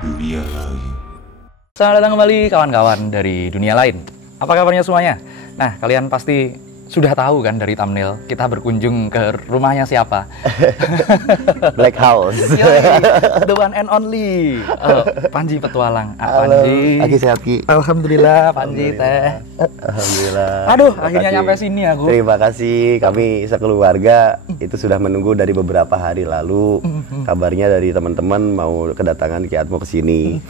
dunia lain. Selamat datang kembali kawan-kawan dari dunia lain. Apa kabarnya semuanya? Nah, kalian pasti sudah tahu kan dari thumbnail kita berkunjung ke rumahnya siapa? Black House. Yoi, the one and only Panji Petualang. Halo, Panji. lagi sehat Ki. Alhamdulillah, Panji teh. Alhamdulillah. Aduh, Terima akhirnya kasih. nyampe sini aku. Terima kasih, kami sekeluarga itu sudah menunggu dari beberapa hari lalu. Kabarnya dari teman-teman mau kedatangan Ki Atmo ke sini.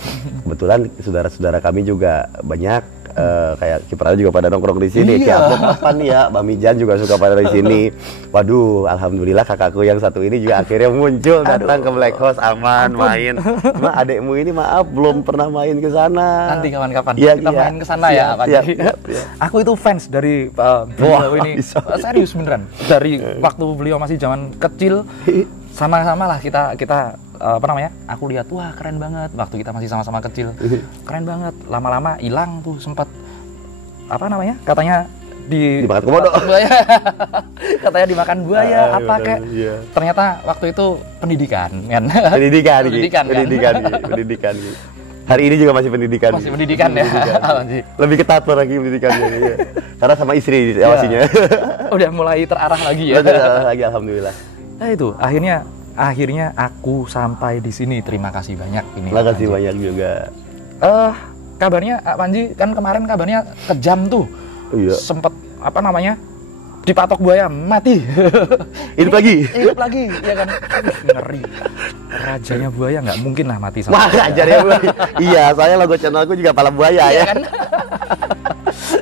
Kebetulan saudara-saudara kami juga banyak. Kayak Kiprala juga pada nongkrong di sini. Iya. Ki Atmo kapan ya? Mbak Mijan juga suka pada di sini. Waduh, alhamdulillah kakakku yang satu ini juga akhirnya muncul datang ke Black House aman main. Cuma adekmu ini maaf belum pernah main ke sana. Nanti kapan-kapan Iya, kita iya. main ke sana ya, Panji. Siap. Aku itu fans dari beliau ini. Serius beneran. Dari waktu beliau masih zaman kecil, sama-sama lah kita apa namanya? Aku lihat wah keren banget waktu kita masih sama-sama kecil. Keren banget. Lama-lama hilang tuh sempat apa namanya? Katanya Dimakan komodo. buaya. Katanya dimakan buaya apa betul, kek. iya. Ternyata waktu itu pendidikan kan. Pendidikan, Pendidikan, kan? pendidikan. Hari ini juga masih pendidikan. Masih pendidikan ya. Panji. Lebih ketat lagi pendidikannya. Iya. Karena sama istri awasinya. Udah mulai terarah lagi ya. Lagi alhamdulillah. Nah itu akhirnya aku sampai di sini. Terima kasih banyak ini. Terima kasih Panji. banyak juga. Kabarnya Panji kan kemarin kabarnya kejam tuh. Iya. Sempet apa namanya? Dipatok buaya mati. Hidup lagi. Hidup lagi ya kan. Aduh, ngeri. Rajanya buaya nggak mungkin lah mati sama. Wah, ajar ya Bu. Iya, saya logo channelku juga pala buaya Iya ya. kan?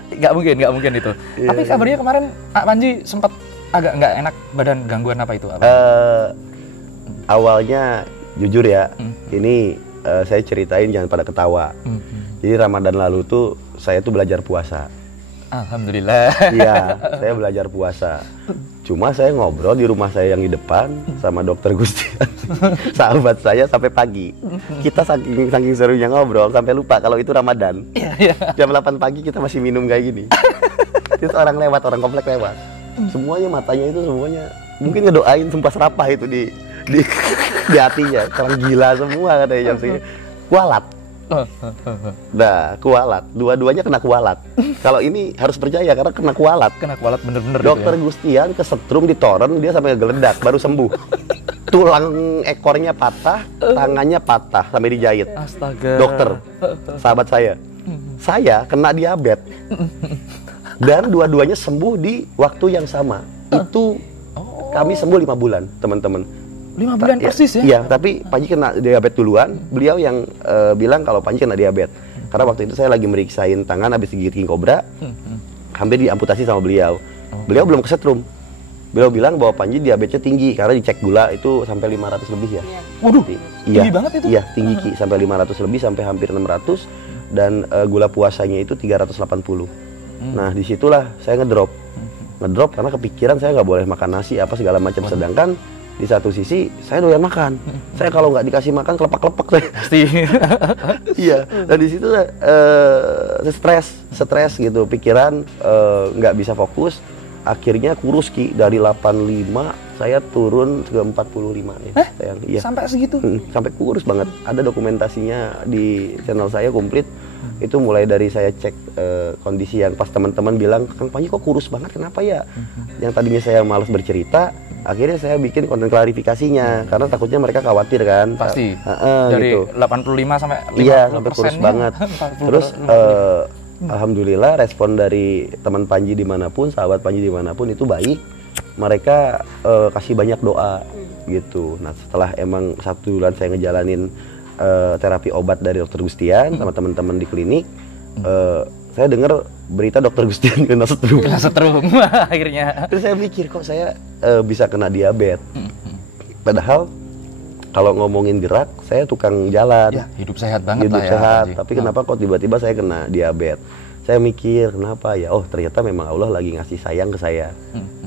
Nggak mungkin itu. Iya, Tapi kabarnya kemarin Panji sempat agak nggak enak badan, gangguan apa itu? Apa? Awalnya jujur ya, ini saya ceritain jangan pada ketawa. Jadi Ramadan lalu tuh saya tuh belajar puasa. Alhamdulillah. Iya, saya belajar puasa. Cuma saya ngobrol di rumah saya yang di depan sama dokter Gustian, sahabat saya sampai pagi. Kita saking serunya ngobrol sampai lupa kalau itu Ramadan. Iya. Jam 8 pagi kita masih minum kayak gini. Terus orang komplek lewat. Semuanya matanya itu semuanya mungkin ngedoain sumpah serapah itu di hatinya. Orang gila semua katanya jam segini. Kualat. Nah, kualat. Dua-duanya kena kualat. Kalau ini harus percaya karena kena kualat. Kena kualat bener-bener Dokter gitu ya. Gustian kesetrum ditoren dia sampai geledak baru sembuh. Tulang ekornya patah, tangannya patah sampai dijahit. Astaga. Dokter, sahabat saya. Saya kena diabetes. Dan dua-duanya sembuh di waktu yang sama. Itu kami sembuh 5 bulan, teman-teman. 5 bulan persis ya? Iya, tapi Panji kena diabetes duluan. Beliau yang bilang kalau Panji kena diabetes. Karena waktu itu saya lagi meriksain tangan habis digigit king cobra. Hampir diamputasi sama beliau. Beliau belum kesetrum. Beliau bilang bahwa Panji diabetesnya tinggi karena dicek gula itu sampai 500 lebih ya. Waduh, Iya, tinggi banget itu. Iya, tinggi Ki, sampai 500 lebih sampai hampir 600 dan gula puasanya itu 380. Nah, disitulah saya ngedrop karena kepikiran saya nggak boleh makan nasi apa segala macam. Sedangkan di satu sisi saya doyan makan. Saya kalau nggak dikasih makan kelepak-kelepak saya. Pasti. Iya. Dan di situ stres gitu, pikiran nggak bisa fokus. Akhirnya kurus Ki, dari 85 saya turun ke 45 nih. Sayang. Iya. Sampai segitu? Sampai kurus banget. Ada dokumentasinya di channel saya komplit. Itu mulai dari saya cek kondisi yang pas teman-teman bilang, Kang Panji kok kurus banget, kenapa ya? Yang tadinya saya malas bercerita, akhirnya saya bikin konten klarifikasinya karena takutnya mereka khawatir kan. Pasti. Dari gitu. 85 sampai 50%. Iya, sampai kurus banget. Terus alhamdulillah respon dari teman Panji dimanapun, sahabat Panji dimanapun itu baik. Mereka kasih banyak doa gitu. Nah, setelah emang 1 bulan saya ngejalanin terapi obat dari dokter Gustian sama teman-teman di klinik, saya dengar berita dokter Gustian kena setrum. Akhirnya. Terus saya mikir kok saya bisa kena diabetes. Padahal kalau ngomongin gerak, saya tukang jalan. Ya, hidup sehat banget hidup lah ya. sehat. Panji. Tapi kenapa kok tiba-tiba saya kena diabetes? Saya mikir kenapa ya? Oh, ternyata memang Allah lagi ngasih sayang ke saya.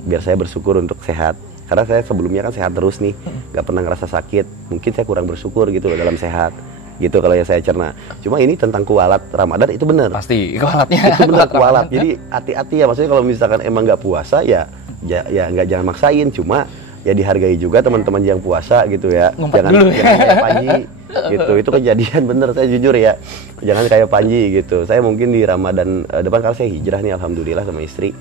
Biar saya bersyukur untuk sehat. Karena saya sebelumnya kan sehat terus nih, nggak pernah ngerasa sakit. Mungkin saya kurang bersyukur gitu loh dalam sehat. Gitu kalau yang saya cerna. Cuma ini tentang kualat Ramadan itu benar. Pasti kualatnya. Itu benar kualat. Jadi hati-hati ya. Maksudnya kalau misalkan emang nggak puasa ya nggak jangan maksain. Cuma ya dihargai juga teman-teman yang puasa gitu ya. Ngumpet Jangan dulu. kayak Panji gitu. Itu kejadian bener, saya jujur ya. Jangan kayak Panji gitu. Saya mungkin di Ramadan depan, karena saya hijrah nih alhamdulillah sama istri.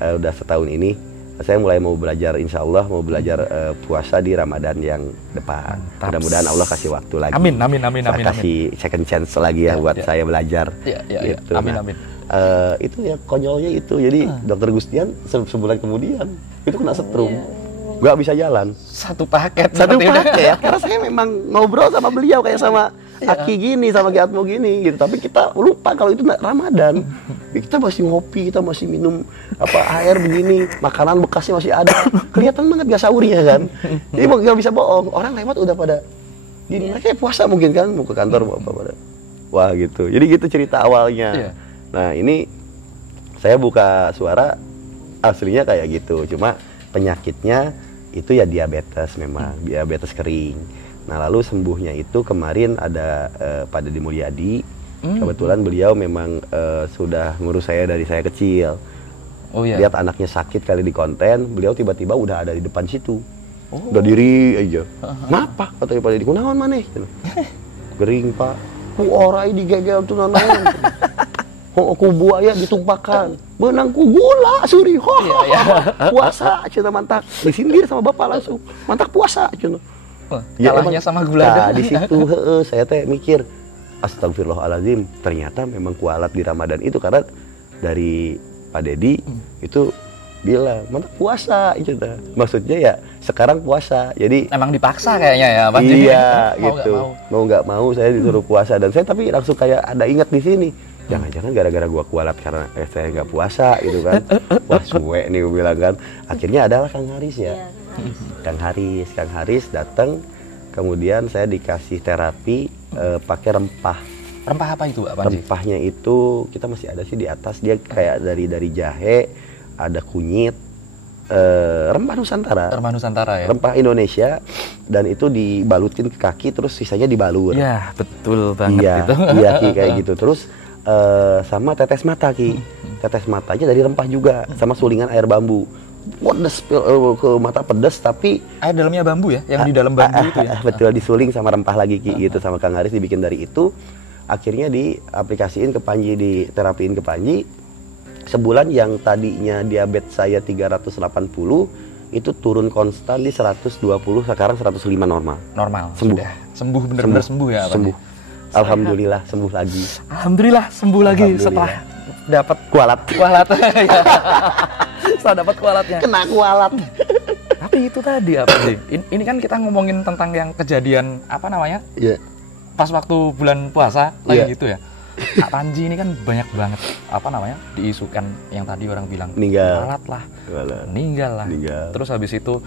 Udah setahun ini. Saya mulai mau belajar, insya Allah mau belajar puasa di Ramadan yang depan. Mudah-mudahan Allah kasih waktu lagi. Amin. Kasih second chance lagi ya buat saya belajar. Gitu. Amin. Itu ya konyolnya itu. Jadi Dokter Gustian sebulan kemudian itu kena setrum. Nggak bisa jalan. Satu paket ya. Karena saya memang ngobrol sama beliau kayak sama Aki gini, sama Ki Atmo gini gitu. Tapi kita lupa kalau itu Ramadan. Kita masih ngopi, kita masih minum air begini, makanan bekasnya masih ada. Kelihatan banget gak sahurnya kan. Jadi nggak bisa bohong. Orang lewat udah pada gini, mereka puasa mungkin kan, mau ke kantor mau apa pada. Wah gitu. Jadi gitu cerita awalnya. Nah ini saya buka suara aslinya kayak gitu. Cuma penyakitnya itu ya diabetes, memang diabetes kering. Nah lalu sembuhnya itu kemarin ada Pak Deddy Mulyadi. Kebetulan beliau memang sudah ngurus saya dari saya kecil. Lihat anaknya sakit kali di konten, beliau tiba-tiba udah ada di depan situ. Udah diri aja. Kenapa? Katanya Pak Deddy, kunaon maneh? Gering Pak. Ku orai digegel tuh nanaon. Ku buaya ditumpakan. Benang ku gula suri. Puasa cenah mantak. Disindir sama bapak langsung. Mantak puasa cenah. Kalahnya sama gula. Nah, di situ saya teh mikir, astagfirullahaladzim, ternyata memang kualat di Ramadan itu karena dari Pak Deddy itu bilang, mantak puasa gitu. Maksudnya ya sekarang puasa. Jadi emang dipaksa kayaknya ya, Pak. Iya, gitu. Mau nggak mau saya disuruh puasa, dan saya tapi langsung kayak ada ingat di sini. Jangan-jangan gara-gara gua kualat karena saya nggak puasa gitu kan. Wah, suwe nih gue bilang kan. Akhirnya adalah Kang Haris ya. Kang Haris datang, kemudian saya dikasih terapi pakai rempah. Rempah apa itu, Pak Panji? Rempahnya itu kita masih ada sih di atas, dia kayak dari jahe, ada kunyit, rempah Nusantara. Rempah Nusantara ya. Rempah Indonesia, dan itu dibalutin ke kaki terus sisanya dibalur. Iya, betul banget itu. Iya Ki, kayak gitu. Terus sama tetes mata Ki. Tetes matanya dari rempah juga, sama sulingan air bambu. Pedes ke mata pedes, tapi air dalamnya bambu ya, yang di dalam bambu itu ya. Betul, disuling sama rempah lagi Ki, gitu sama Kang Haris dibikin dari itu. Akhirnya diaplikasiin ke Panji, diterapiin ke Panji. Sebulan yang tadinya diabetes saya 380 itu turun konstan di 120, sekarang 105 normal. Sembuh. Sembuh benar-benar sembuh ya, Pak. Sembuh. Alhamdulillah sembuh lagi. Alhamdulillah sembuh lagi setelah dapat kualat. Setelah dapat kualatnya. Kena kualat. Tapi itu tadi apa sih? Ini kan kita ngomongin tentang yang kejadian apa namanya? Iya. Pas waktu bulan puasa lagi gitu ya. Pak Panji ini kan banyak banget apa namanya diisukan yang tadi orang bilang kualat lah, meninggal lah. Terus habis itu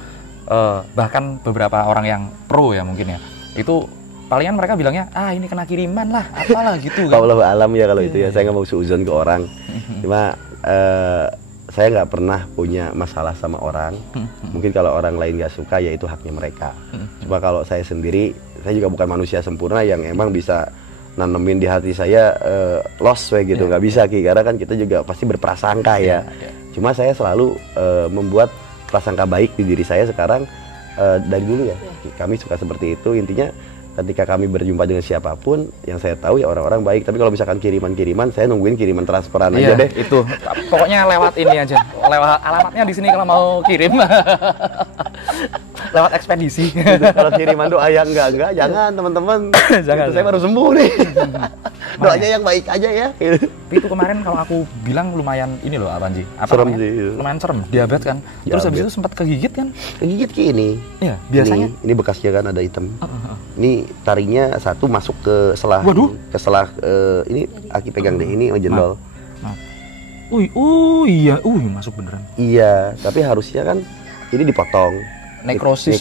bahkan beberapa orang yang pro ya mungkin ya itu palingan mereka bilangnya ini kena kiriman lah, apalah gitu kan. Wallahu alam ya kalau itu ya, saya nggak mau suuzon ke orang. Cuma saya nggak pernah punya masalah sama orang. Mungkin kalau orang lain nggak suka ya itu haknya mereka. Cuma kalau saya sendiri, saya juga bukan manusia sempurna yang emang bisa nanemin di hati saya loss gitu, nggak bisa Ki, karena kan kita juga pasti berprasangka ya. Cuma saya selalu membuat prasangka baik di diri saya sekarang dari dulu ya. Kami suka seperti itu. Intinya ketika kami berjumpa dengan siapapun yang saya tahu ya orang-orang baik. Tapi kalau misalkan kiriman-kiriman, saya nungguin kiriman transferan aja deh. Itu pokoknya lewat ini aja, lewat alamatnya di sini kalau mau kirim. Lewat ekspedisi. Gitu. Kalau kiriman doa yang enggak, jangan teman-teman. Jangan. Saya baru sembuh nih. Doanya yang baik aja ya. Itu kemarin kalau aku bilang lumayan ini loh Panji. Serem sih. Lumayan serem, diabetes kan. Terus habis itu sempat kegigit kan? Kegigit Ki ini. Iya, biasanya. Ini bekasnya kan ada hitam. Ini taringnya satu masuk ke selah. Waduh. Ke selah ini Aki pegang deh, ini jendol. Iya, masuk beneran. Iya, tapi harusnya kan ini dipotong. Nekrosis.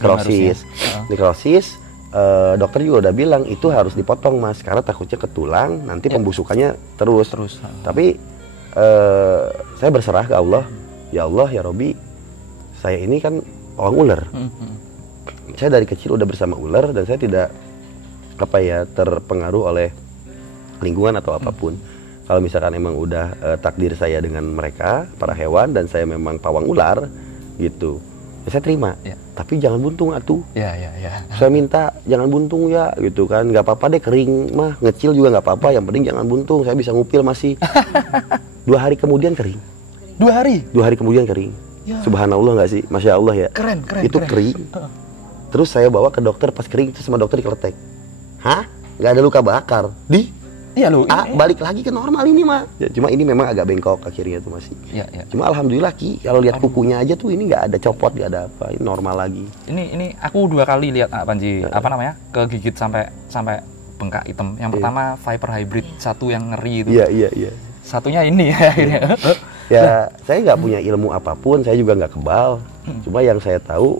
Dokter juga udah bilang itu harus dipotong Mas, karena takutnya ke tulang, nanti pembusukannya terus. Tapi saya berserah ke Allah. Ya Allah, ya Robi, saya ini kan orang ular. Saya dari kecil udah bersama ular dan saya tidak terpengaruh oleh lingkungan atau apapun. Kalau misalkan emang udah takdir saya dengan mereka, para hewan, dan saya memang pawang ular gitu, Ya, saya terima, tapi jangan buntung atuh. Ya. Saya minta jangan buntung ya, gitu kan. Nggak apa-apa deh kering mah, ngecil juga nggak apa-apa. Yang penting jangan buntung. Saya bisa ngupil masih. 2 hari kemudian kering. 2 hari? 2 hari kemudian kering. Ya. Subhanallah nggak sih, masya Allah ya. Keren. Itu kering. Terus saya bawa ke dokter, pas kering itu sama dokter dikeletek. Hah? Nggak ada luka bakar? Iya loh. Balik lagi ke normal ini mah. Ya, cuma ini memang agak bengkok akhirnya tuh masih. Iya. Cuma alhamdulillah Ki, kalau lihat kukunya aja tuh ini nggak ada copot, nggak ada apa, ini normal lagi. Ini aku 2 kali lihat Panji, kegigit sampai bengkak hitam. Yang pertama Viper Hybrid, satu yang ngeri itu. Iya. Satunya ini ya akhirnya. Ya, saya nggak punya ilmu apapun, saya juga nggak kebal. Cuma yang saya tahu,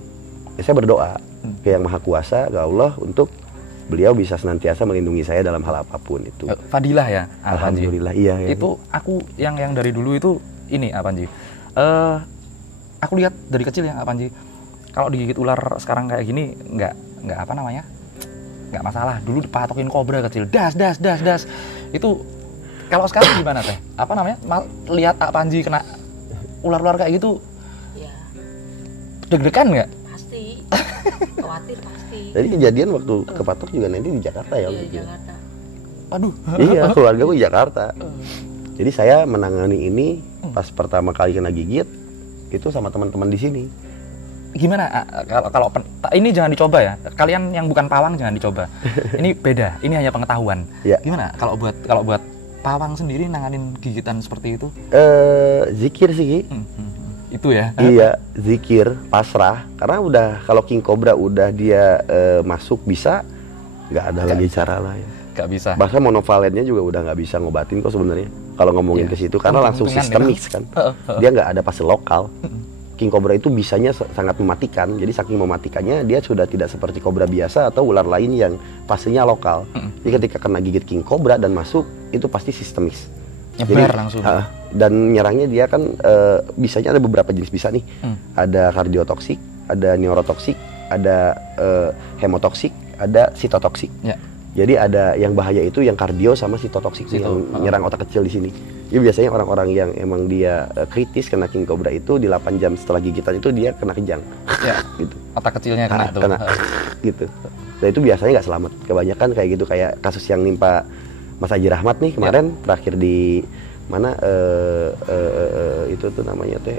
ya saya berdoa ke Yang Maha Kuasa, ke Allah untuk beliau bisa senantiasa melindungi saya dalam hal apapun itu. Fadilah ya, alhamdulillah. Iya. Itu aku yang dari dulu itu ini Panji. Aku lihat dari kecil ya Panji. Kalau digigit ular sekarang kayak gini nggak apa namanya? Nggak masalah. Dulu dipatokin kobra kecil, das. Itu kalau sekarang gimana teh? Apa namanya? Lihat Panji kena ular-ular kayak gitu. Iya. Deg-degan nggak? Pasti. Khawatir pasti. Jadi kejadian waktu kepatok juga nanti di Jakarta ya? Iya, di Jakarta. Aduh. Iya, keluarga gue di Jakarta. Jadi saya menangani ini pas pertama kali kena gigit itu sama teman-teman di sini. Gimana kalau ini jangan dicoba ya. Kalian yang bukan pawang jangan dicoba. Ini beda. Ini hanya pengetahuan. Ya. Gimana kalau buat pawang sendiri nanganin gigitan seperti itu? Zikir sih. Itu ya. Iya, zikir, pasrah. Karena udah kalau king cobra udah dia masuk bisa, nggak ada lagi cara lah ya. Nggak bisa. Bahkan monovalennya juga udah nggak bisa ngobatin kok sebenarnya. Kalau ngomongin ke situ karena langsung sistemik kan. Dia nggak ada fase lokal. King cobra itu bisanya sangat mematikan. Jadi saking mematikannya dia sudah tidak seperti cobra biasa atau ular lain yang fasenya lokal. Jadi ketika kena gigit king cobra dan masuk itu pasti sistemis. Nyebar langsung. Dan nyerangnya dia kan bisanya ada beberapa jenis bisa nih. Ada kardiotoksik, ada neurotoksik, ada hemotoksik, ada sitotoksik. Ya. Jadi ada yang bahaya itu yang kardio sama sitotoksik yang nyerang otak kecil di sini. Jadi biasanya orang-orang yang emang dia kritis kena king cobra itu di 8 jam setelah gigitan itu dia kena kejang. Ya. Gitu. Otak kecilnya kena tuh. Kena gitu. Dan itu biasanya nggak selamat. Kebanyakan kayak gitu, kayak kasus yang nimpa Mas Haji Rahmat nih kemarin terakhir di mana itu tuh namanya teh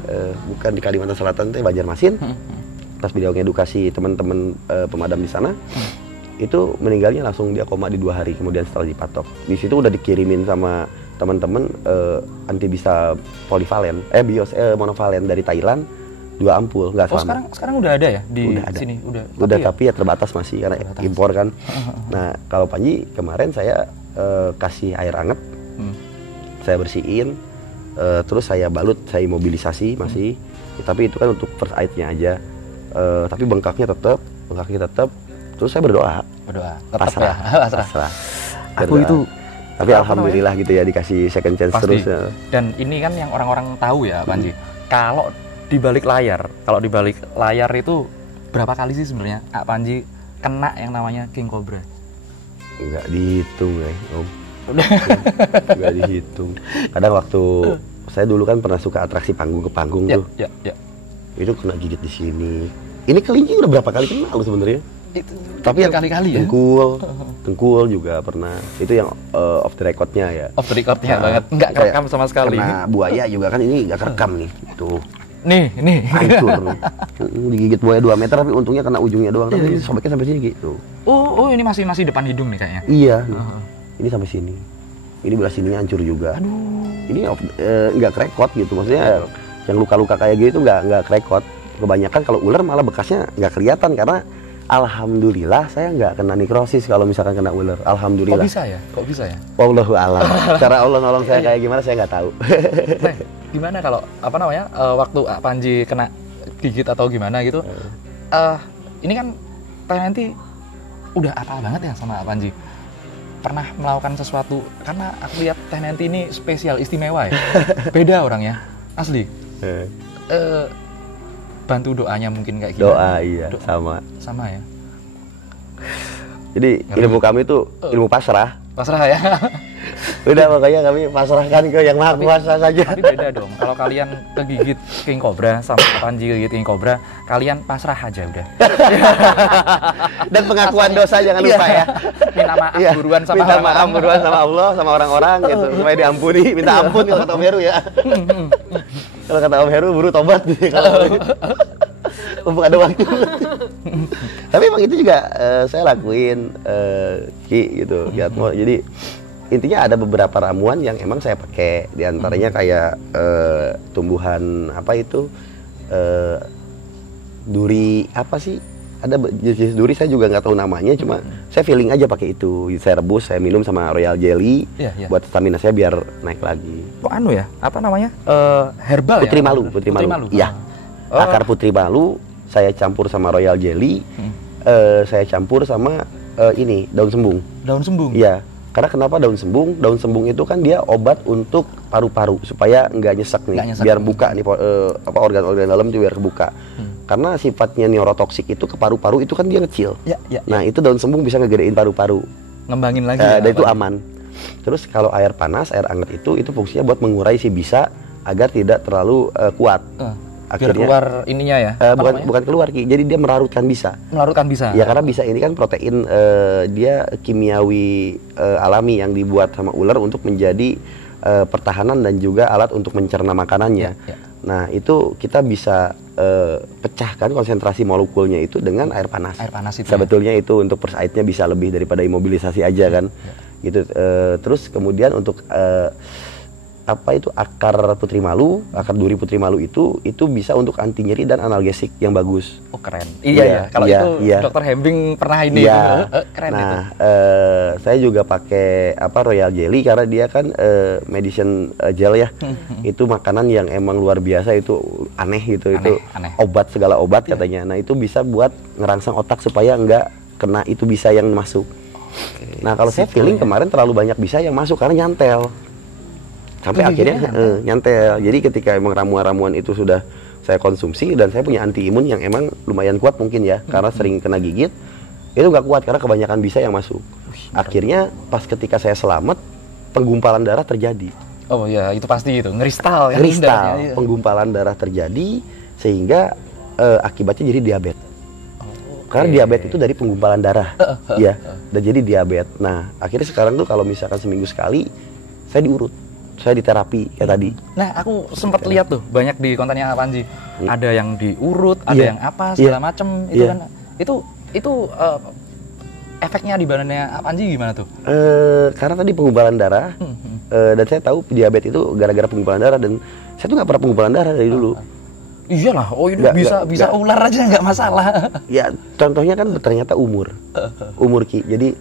bukan di Kalimantan Selatan teh, Banjarmasin. Pas beliau ngedukasi teman-teman pemadam di sana. Itu meninggalnya langsung dia koma di 2 hari kemudian setelah dipatok. Di situ udah dikirimin sama teman-teman antibisa polivalen, monovalen dari Thailand 2 ampul, nggak selamat. Sekarang udah ada ya di udah sini udah tapi ya terbatas masih karena impor kan. Nah kalau Panji kemarin saya kasih air hangat, saya bersihin, terus saya balut, saya mobilisasi masih, tapi itu kan untuk first aid-nya aja. Tapi bengkaknya tetap, terus saya berdoa, pasrah. Aku itu, tapi alhamdulillah gitu ya dikasih second chance pasti. Terus. Dan ini kan yang orang-orang tahu ya Panji. Kalau di balik layar itu berapa kali sih sebenarnya Panji kena yang namanya king cobra? Nggak dihitung ya, Om. Nggak dihitung. Kadang waktu saya dulu kan pernah suka atraksi panggung ke panggung tuh. Ya. Itu kena gigit di sini. Ini kelingking udah berapa kali kena lu sebenarnya? Tapi yang kali-kali ya. Tengkul juga pernah. Itu yang off the record-nya ya. Off the record-nya banget. Nggak kerekam sama sekali. Kena buaya juga kan ini nggak kerekam nih. Tuh. Nih. Hancur. Digigit buaya 2 meter tapi untungnya kena ujungnya doang. Tapi ini sobeknya sampai sini gitu. Oh ini masih depan hidung nih kayaknya. Iya. Ini sampai sini. Ini belah sininya hancur juga. Aduh. Ini nggak kerekot gitu. Maksudnya yang luka-luka kayak gitu nggak kerekot. Kebanyakan kalau ular malah bekasnya nggak kelihatan karena alhamdulillah saya nggak kena nekrosis kalau misalkan kena ular. Alhamdulillah. Kok bisa ya? Wallahu a'lam. Cara Allah nolong saya kayak gimana saya nggak tahu. Nah, gimana kalau waktu Panji kena gigit atau gimana gitu? Ini kan Teh Nenti udah apal banget ya sama Panji. Pernah melakukan sesuatu karena aku lihat Teh Nenti ini spesial, istimewa ya. Beda orangnya, asli. Bantu doanya mungkin kayak gitu. Doa iya, sama ya. Jadi ilmu kami itu ilmu pasrah. Pasrah ya. Udah makanya kami pasrahkan ke yang maha kuasa saja. Tapi beda dong. Kalau kalian kegigit King Cobra sama Panji kegigit King Cobra, kalian pasrah aja udah. Dan pengakuan dosa jangan lupa ya. Minta maaf buruan sama minta orang-orang. maaf buruan sama Allah, sama orang-orang gitu supaya diampuni. Minta ampun kalau kata Om Heru ya. Kalau kata Om Heru buru tobat gitu. Mumpung ada waktu. Tapi emang itu juga saya lakuin Ki gitu. Jadi intinya ada beberapa ramuan yang emang saya pakai, diantaranya kayak tumbuhan apa itu duri apa sih? Ada jenis duri saya juga nggak tahu namanya, cuma saya feeling aja pakai itu. Saya rebus, saya minum sama royal jelly buat stamina saya biar naik lagi. Kok anu ya? Apa namanya? Herbal Putri ya? malu, putri malu. Iya. Akar putri malu saya campur sama royal jelly. Saya campur sama ini daun sembung. Daun sembung. Iya. Karena kenapa daun sembung? Daun sembung itu kan dia obat untuk paru-paru supaya nggak nyesek nih, biar buka nih organ-organ dalam juga biar kebuka. Karena sifatnya neurotoksik itu ke paru-paru itu kan dia kecil. Nah itu daun sembung bisa ngegedein paru-paru. Ngembangin lagi. Dan itu aman. Terus kalau air panas, air hangat itu fungsinya buat mengurai si bisa agar tidak terlalu kuat. Biar keluar ininya ya? Bukan keluar Ki, jadi dia merarutkan bisa. Merarutkan bisa? Ya karena bisa ini kan protein, dia kimiawi alami yang dibuat sama ular untuk menjadi pertahanan dan juga alat untuk mencerna makanannya. Nah itu kita bisa pecahkan konsentrasi molekulnya itu dengan air panas. Air panas itu sebetulnya itu untuk first aid-nya bisa lebih daripada imobilisasi aja kan. Gitu. Terus kemudian untuk apa itu akar putri malu, akar duri putri malu itu bisa untuk anti nyeri dan analgesik yang bagus. Oh keren. Iya ya. Kalau itu Dokter Hembing pernah ini. Keren itu. Saya juga pakai royal jelly karena dia kan medicine gel ya. Itu makanan yang emang luar biasa, itu aneh gitu. Itu obat, segala obat katanya. Nah itu bisa buat ngerangsang otak supaya nggak kena itu bisa yang masuk. Nah kalau saya feeling kemarin terlalu banyak bisa yang masuk karena nyantel. Sampai akhirnya nyantel. Jadi ketika emang ramuan-ramuan itu sudah saya konsumsi dan saya punya anti imun yang emang lumayan kuat mungkin ya, karena sering kena gigit, itu nggak kuat karena kebanyakan bisa yang masuk. Akhirnya pas ketika saya selamat, penggumpalan darah terjadi. Oh ya, itu pasti itu, ngeristal ya. Kristal, penggumpalan darah terjadi sehingga akibatnya jadi diabetes. Karena diabetes itu dari penggumpalan darah, ya, dan jadi diabetes. Nah, akhirnya sekarang tuh kalau misalkan seminggu sekali, saya diurut. Saya di terapi kayak tadi. Nah, aku sempat lihat tuh banyak di kontennya Panji. Ada yang diurut, ada yang apa segala macem itu kan. Itu efeknya di badannya Panji gimana tuh? Karena tadi penggumpalan darah dan saya tahu diabetes itu gara-gara penggumpalan darah, dan saya tuh nggak pernah penggumpalan darah dari dulu. Iyalah, oh ini bisa ular aja nggak masalah. Ya, contohnya kan ternyata umur Ki. Jadi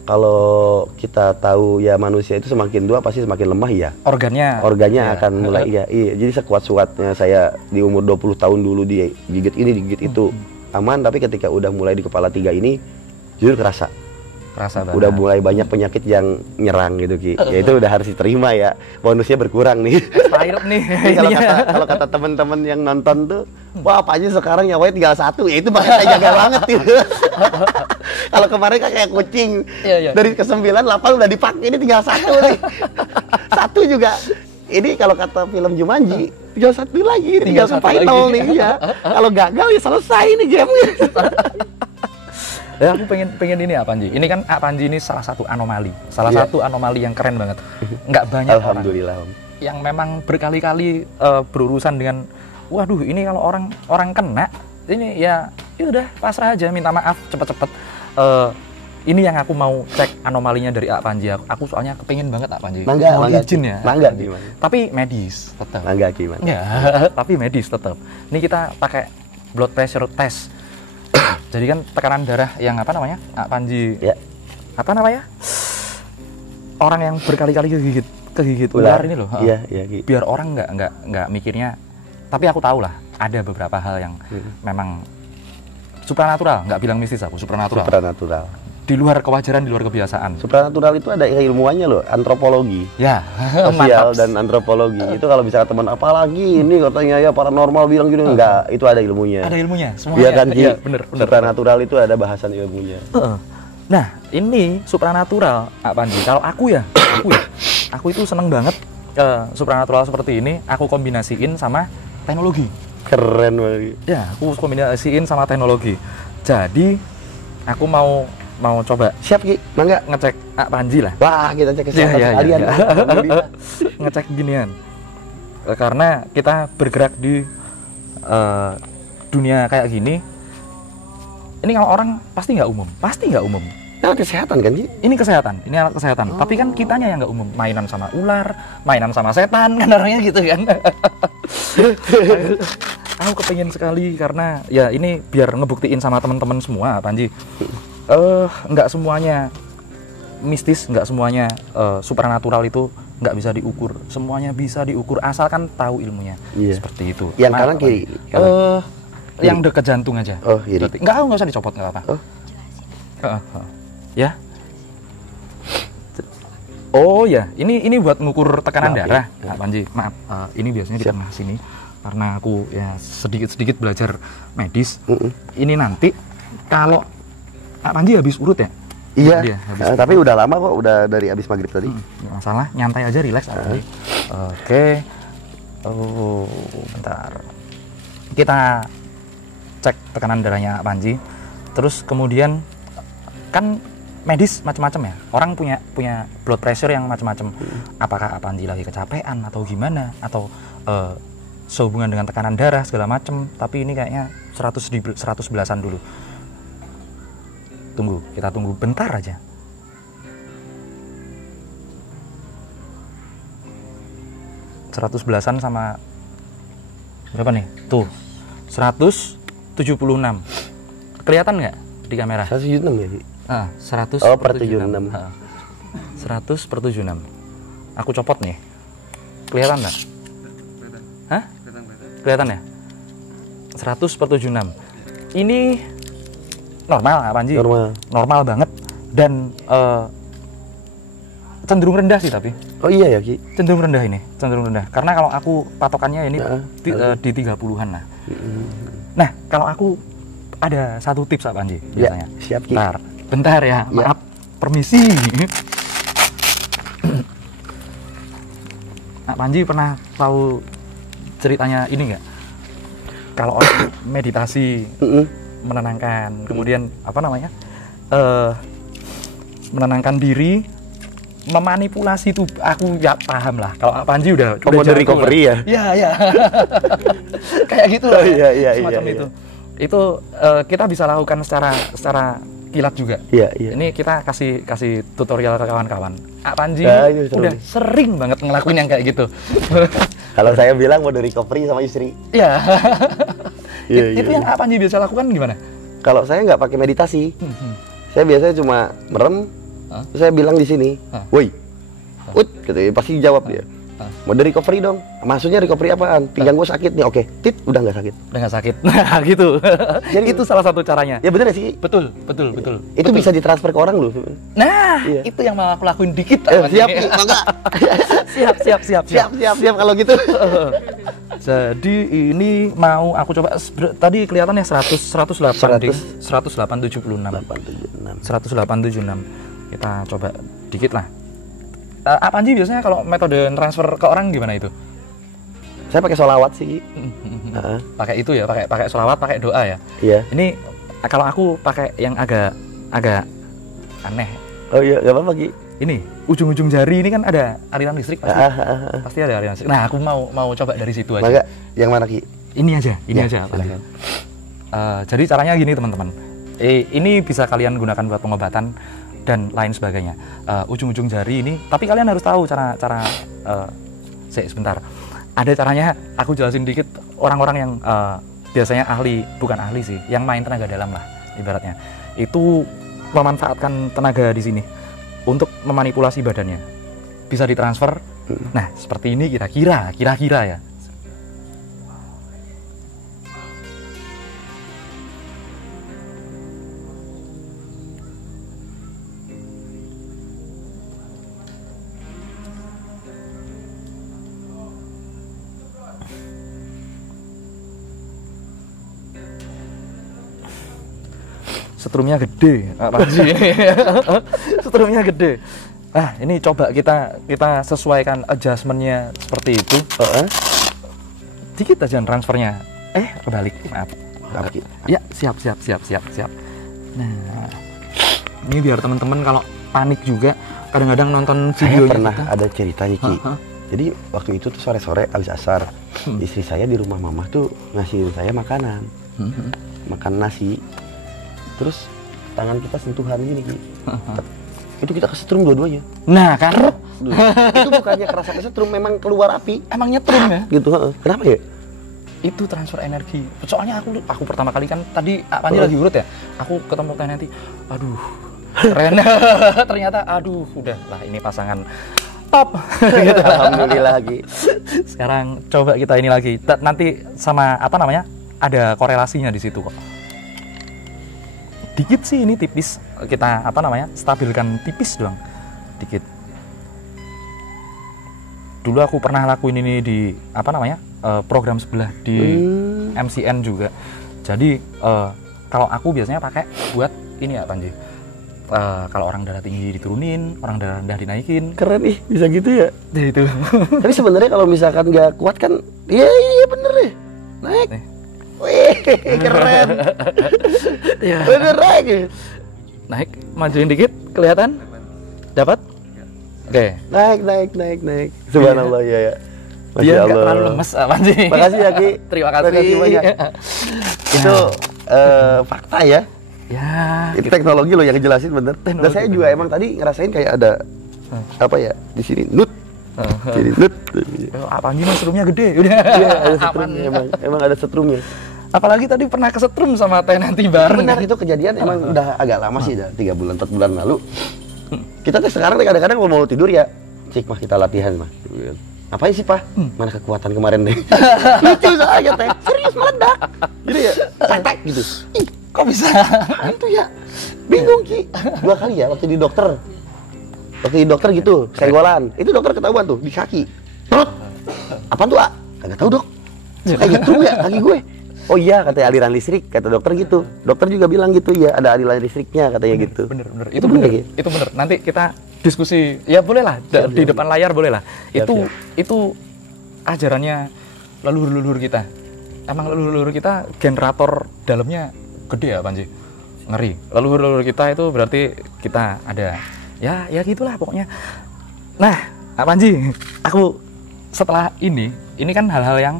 kalau kita tahu ya manusia itu semakin tua pasti semakin lemah ya. Organnya akan mulai iya. Jadi sekuat-kuatnya saya di umur 20 tahun dulu digigit ini, digigit itu aman, tapi ketika udah mulai di kepala 3 ini jujur kerasa banget. Udah mulai banyak penyakit yang nyerang gitu Ki. Ya itu udah harus diterima ya. Bonusnya berkurang nih. Expired nih. Kalau kata teman-teman yang nonton tuh, wah apa aja sekarang nyawanya tinggal 1. Ya itu makanya saya jaga banget gitu. Kalau kemarin kan kayak kucing. Dari ke-9, 8 udah dipakai, ini tinggal 1 nih. 1 juga. Ini kalau kata film Jumanji, tinggal 1 lagi, tinggal subtitle nih ya. Kalau gagal ya selesai nih game-nya. Ya aku pengen ini Panji. Ini kan Panji ini salah satu anomali. Satu anomali yang keren banget. Nggak banyak Alhamdulillah, orang yang memang berkali-kali berurusan dengan waduh, ini kalau orang kena ini ya udah pasrah aja, minta maaf cepet-cepet. Ini yang aku mau cek anomalinya dari Panji. Aku soalnya kepengen banget Panji. Mangga izin ya. Mangga gimana? Tapi medis tetap. Mangga gimana? Ya, tapi medis tetap. Ini kita pakai blood pressure test. Jadi kan tekanan darah yang Panji apa namanya, orang yang berkali-kali kegigit ular ini loh. Biar orang nggak mikirnya, tapi aku tahu lah ada beberapa hal yang memang supranatural, nggak bilang mistis aku, supranatural. Di luar kewajaran, di luar kebiasaan. Supranatural itu ada ilmuannya loh, antropologi. Ya, sosial dan antropologi. Itu kalau bisa teman apalagi ini katanya ya paranormal bilang gini, enggak, itu ada ilmunya. Ada ilmunya, semuanya. Iya kan, Iya, bener. Supranatural itu ada bahasan ilmunya. Nah, ini supranatural, Pak Panji. Kalau aku itu seneng banget supranatural seperti ini. Aku kombinasiin sama teknologi. Keren banget. Ya, aku kombinasiin sama teknologi. Jadi, aku mau coba. Siap Ki, mangga Ngecek Pak Panji lah. Wah, kita cek kesehatan sekalian. Ngecek ginian. Karena kita bergerak di dunia kayak gini. Ini kalau orang pasti nggak umum. Nah, kesehatan kan Ki? Ini kesehatan, ini alat kesehatan. Tapi kan kitanya yang nggak umum, mainan sama ular, mainan sama setan, kan orangnya gitu kan. Aku kepengen sekali karena ya ini biar ngebuktiin sama teman-teman semua, Panji. Nggak semuanya mistis, nggak semuanya supernatural itu nggak bisa diukur. Semuanya bisa diukur asalkan tahu ilmunya. Iya. Seperti itu. Yang kanan kiri. Yang dekat jantung aja. Oh, kiri. Nggak usah dicopot, nggak apa-apa. Ya. Oh ya, ini buat mengukur tekanan darah, Pak Panji. Maaf, ini biasanya di tengah sini karena aku ya sedikit belajar medis. Ini nanti kalau Pak Panji habis urut ya? Iya. Tapi udah lama kok, udah dari habis maghrib tadi. Nggak masalah, nyantai aja, relax aja. Oke. Oh, bentar. Kita cek tekanan darahnya Pak Panji. Terus kemudian kan medis macam-macam ya. Orang punya blood pressure yang macam-macam. Apakah Pak Panji lagi kecapean atau gimana, atau sehubungan dengan tekanan darah segala macam. Tapi ini kayaknya 111-an dulu. Kita tunggu bentar aja. Seratus belasan sama berapa nih? Tuh, 176. Kelihatan nggak di kamera? 176 ya Ki? 100 per 76. 100 per 76. Aku copot nih. Kelihatan nggak? Hah? Kelihatan ya? 100 per 76. Ini normal, Pak Panji? Normal banget. Dan cenderung rendah sih tapi. Oh iya ya Ki? Cenderung rendah ini. Karena kalau aku patokannya ini di 30-an lah. Nah, kalau aku ada satu tips, Pak Panji, biasanya. Ya, siap Ki. Bentar ya, maaf, permisi. Pak Panji pernah tahu ceritanya ini nggak? Kalau orang meditasi, menenangkan, kemudian apa namanya? Menenangkan diri, memanipulasi tubuh. Aku ya paham lah. Kalau Pak Panji udah dari recovery ya? Iya. Kayak gitu lah. Iya. Semacam itu. Itu kita bisa lakukan secara kilat juga. Iya. Ini kita kasih tutorial ke kawan-kawan. Pak Panji udah sering banget ngelakuin yang kayak gitu. Kalau saya bilang mau dari recovery sama istri. Iya. Itu yang Pak Panji biasa lakukan gimana? Kalau saya nggak pakai meditasi, saya biasanya cuma merem. Terus saya bilang di sini, woi, gitu, pasti jawab dia. Mau dari recovery dong. Maksudnya recovery apaan? Pinggang gue sakit nih. Oke, udah nggak sakit. Udah nggak sakit. Nah, gitu. Jadi itu salah satu caranya. Ya bener sih. Betul. Itu bisa ditransfer ke orang loh. Nah, itu yang mau aku lakuin dikit. Siap, mangga. Siap kalau gitu. Jadi ini mau aku coba tadi kelihatannya 108 10876. 10876. Kita coba dikit lah. Apa Panji biasanya kalau metode transfer ke orang gimana itu? Saya pakai sholawat sih. Pakai itu ya, pakai sholawat, pakai doa ya. Iya. Ini kalau aku pakai yang agak aneh. Oh iya, nggak apa-apa Ki. Ini ujung-ujung jari ini kan ada aliran listrik pasti. Pasti ada aliran listrik. Nah, aku mau coba dari situ aja. Mangga, yang mana Ki? Ini aja. Jadi caranya gini teman-teman. Ini bisa kalian gunakan buat pengobatan dan lain sebagainya. Ujung-ujung jari ini, tapi kalian harus tahu cara sebentar. Ada caranya, aku jelasin dikit. Orang-orang yang biasanya bukan ahli sih, yang main tenaga dalam lah ibaratnya. Itu memanfaatkan tenaga di sini untuk memanipulasi badannya. Bisa ditransfer. Nah, seperti ini kira-kira ya. setrumnya gede, Pak Panji. Setrumnya gede. Nah, ini coba kita sesuaikan adjustment-nya seperti itu. Dikit aja transfernya. Kebalik. Maaf. Ya, siap. Nah, ini biar teman-teman kalau panik juga kadang-kadang nonton videonya pernah kita. ada ceritanya Ki. Jadi waktu itu tuh sore-sore abis asar, istri saya di rumah mamah tuh ngasih saya makanan, makan nasi. Terus tangan kita sentuhan gini Ki. Itu kita kesetrum dua-duanya. Nah kan, Itu bukannya kerasa kesetrum, memang keluar api. emang nyetrum ya? Gitu. Kenapa ya? Itu transfer energi. Soalnya aku pertama kali kan tadi Panji lagi urut ya. Aku ketemu Teh Nanti. Aduh, keren. Ternyata aduh, udah lah ini pasangan top. Gitu. Alhamdulillah lagi. Sekarang coba kita ini lagi. Nanti sama apa namanya? Ada korelasinya di situ kok. Dikit sih ini tipis. Kita apa namanya? Stabilkan tipis doang. Dikit. Dulu aku pernah lakuin ini di apa namanya? Program sebelah di MCN juga. Jadi kalau aku biasanya pakai buat ini ya Panji. Kalau orang darah tinggi diturunin, orang darah rendah dinaikin. Keren ih, bisa gitu ya. Jadi itu. Tapi sebenarnya kalau misalkan nggak kuat kan, iya bener deh. Naik. Nih. Wih, keren. Ya. Bener lagi. Naik, majuin dikit, kelihatan? Dapat? Oke. Naik. Subhanallah ya. Masya Dia nggak Allah. terlalu lemes, Panji. Makasih ya Ki. Terima kasih. Makasih banyak. Itu fakta ya. Ya. Itu teknologi loh yang ngejelasin bener. Dan saya juga emang tadi ngerasain kayak ada apa ya di sini nut. Jadi nut. Panji mah setrumnya gede. Udah. Iya ada setrumnya emang ada setrumnya. Apalagi tadi pernah kesetrum sama Teh Nanti bareng. Benar itu kejadian emang udah agak lama sih, udah 3 bulan 4 bulan lalu. Kita tuh sekarang kadang-kadang kalau mau tidur ya, cik mah kita latihan mah. Ngapain sih Pak? Mana kekuatan kemarin deh. Lucu soalnya Teh, serius meledak. Jadi ya, cetek gitu. Ih, Kok bisa? itu ya. Bingung Ki. 2 kali ya waktu di dokter. Waktu di dokter gitu, senggolan. Itu dokter ketahuan tuh di kaki. Perut. Apaan tuh, A? Kagak tahu, Dok. Kayak gitu ya kaki gue. Oh iya, katanya aliran listrik, kata dokter gitu. Dokter juga bilang gitu ya, ada aliran listriknya katanya gitu. Bener. Itu bener. Ya? Itu bener. Nanti kita diskusi. Ya boleh lah, di depan layar boleh lah. Itu ajarannya leluhur-leluhur kita. Emang leluhur kita generator dalamnya gede ya Panji. Ngeri. Leluhur kita itu berarti kita ada ya gitulah pokoknya. Nah, Panji, aku setelah ini kan hal-hal yang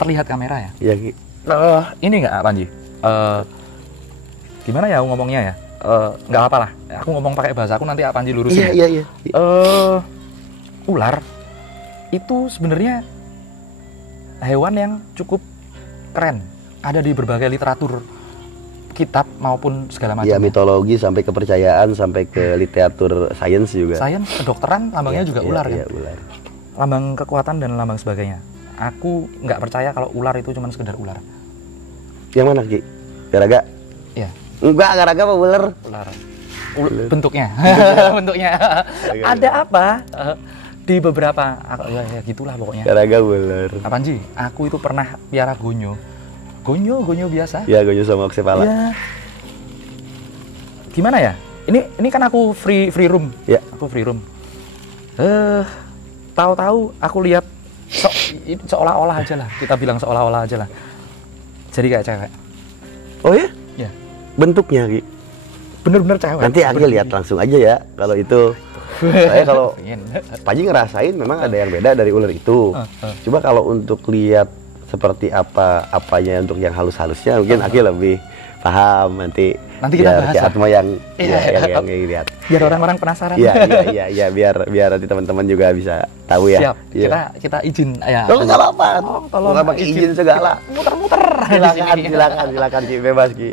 terlihat kamera ya. Iya Ki. Ini nggak Panji? Gimana ya ngomongnya ya? Nggak apa lah. Aku ngomong pakai bahasa aku nanti Panji lurusin. Iya. Ular itu sebenarnya hewan yang cukup keren. Ada di berbagai literatur kitab maupun segala macam. Iya, mitologi sampai kepercayaan sampai ke literatur sains juga. Sains, kedokteran lambangnya juga ular kan. Iya, ular. Lambang kekuatan dan lambang sebagainya. Aku nggak percaya kalau ular itu cuma sekedar ular. Yang mana Ki? Garaga? Iya. Enggak, garaga apa ular? Ular. Bentuknya. Bentuknya. Ada apa? Di beberapa ya gitulah pokoknya. Garaga ular. Panji, aku itu pernah piara gonyo. Gonyo biasa. Ya, gonyo sama oksepala. Ya. Gimana ya? Ini kan aku free room. Ya. Aku free room. Tahu-tahu aku lihat seolah-olah aja lah. Kita bilang seolah-olah aja lah. Jadi kayak cewek. Oh ya? Ya. Bentuknya Ki. Bener-bener cewek. Nanti Aki lihat langsung aja ya kalau itu. Saya kalau Panji ngerasain memang ada yang beda dari ular itu. Coba kalau untuk lihat seperti apanya untuk yang halus-halusnya mungkin Aki lebih paham nanti kita bahas Atma yang lihat. Biar orang-orang penasaran. Iya, biar nanti teman-teman juga bisa tahu ya. Siap. Ya. Kita izin ya. Oh, enggak apa-apa. Tolong pakai izin segala. Muter-muter. Silakan bebas Ki.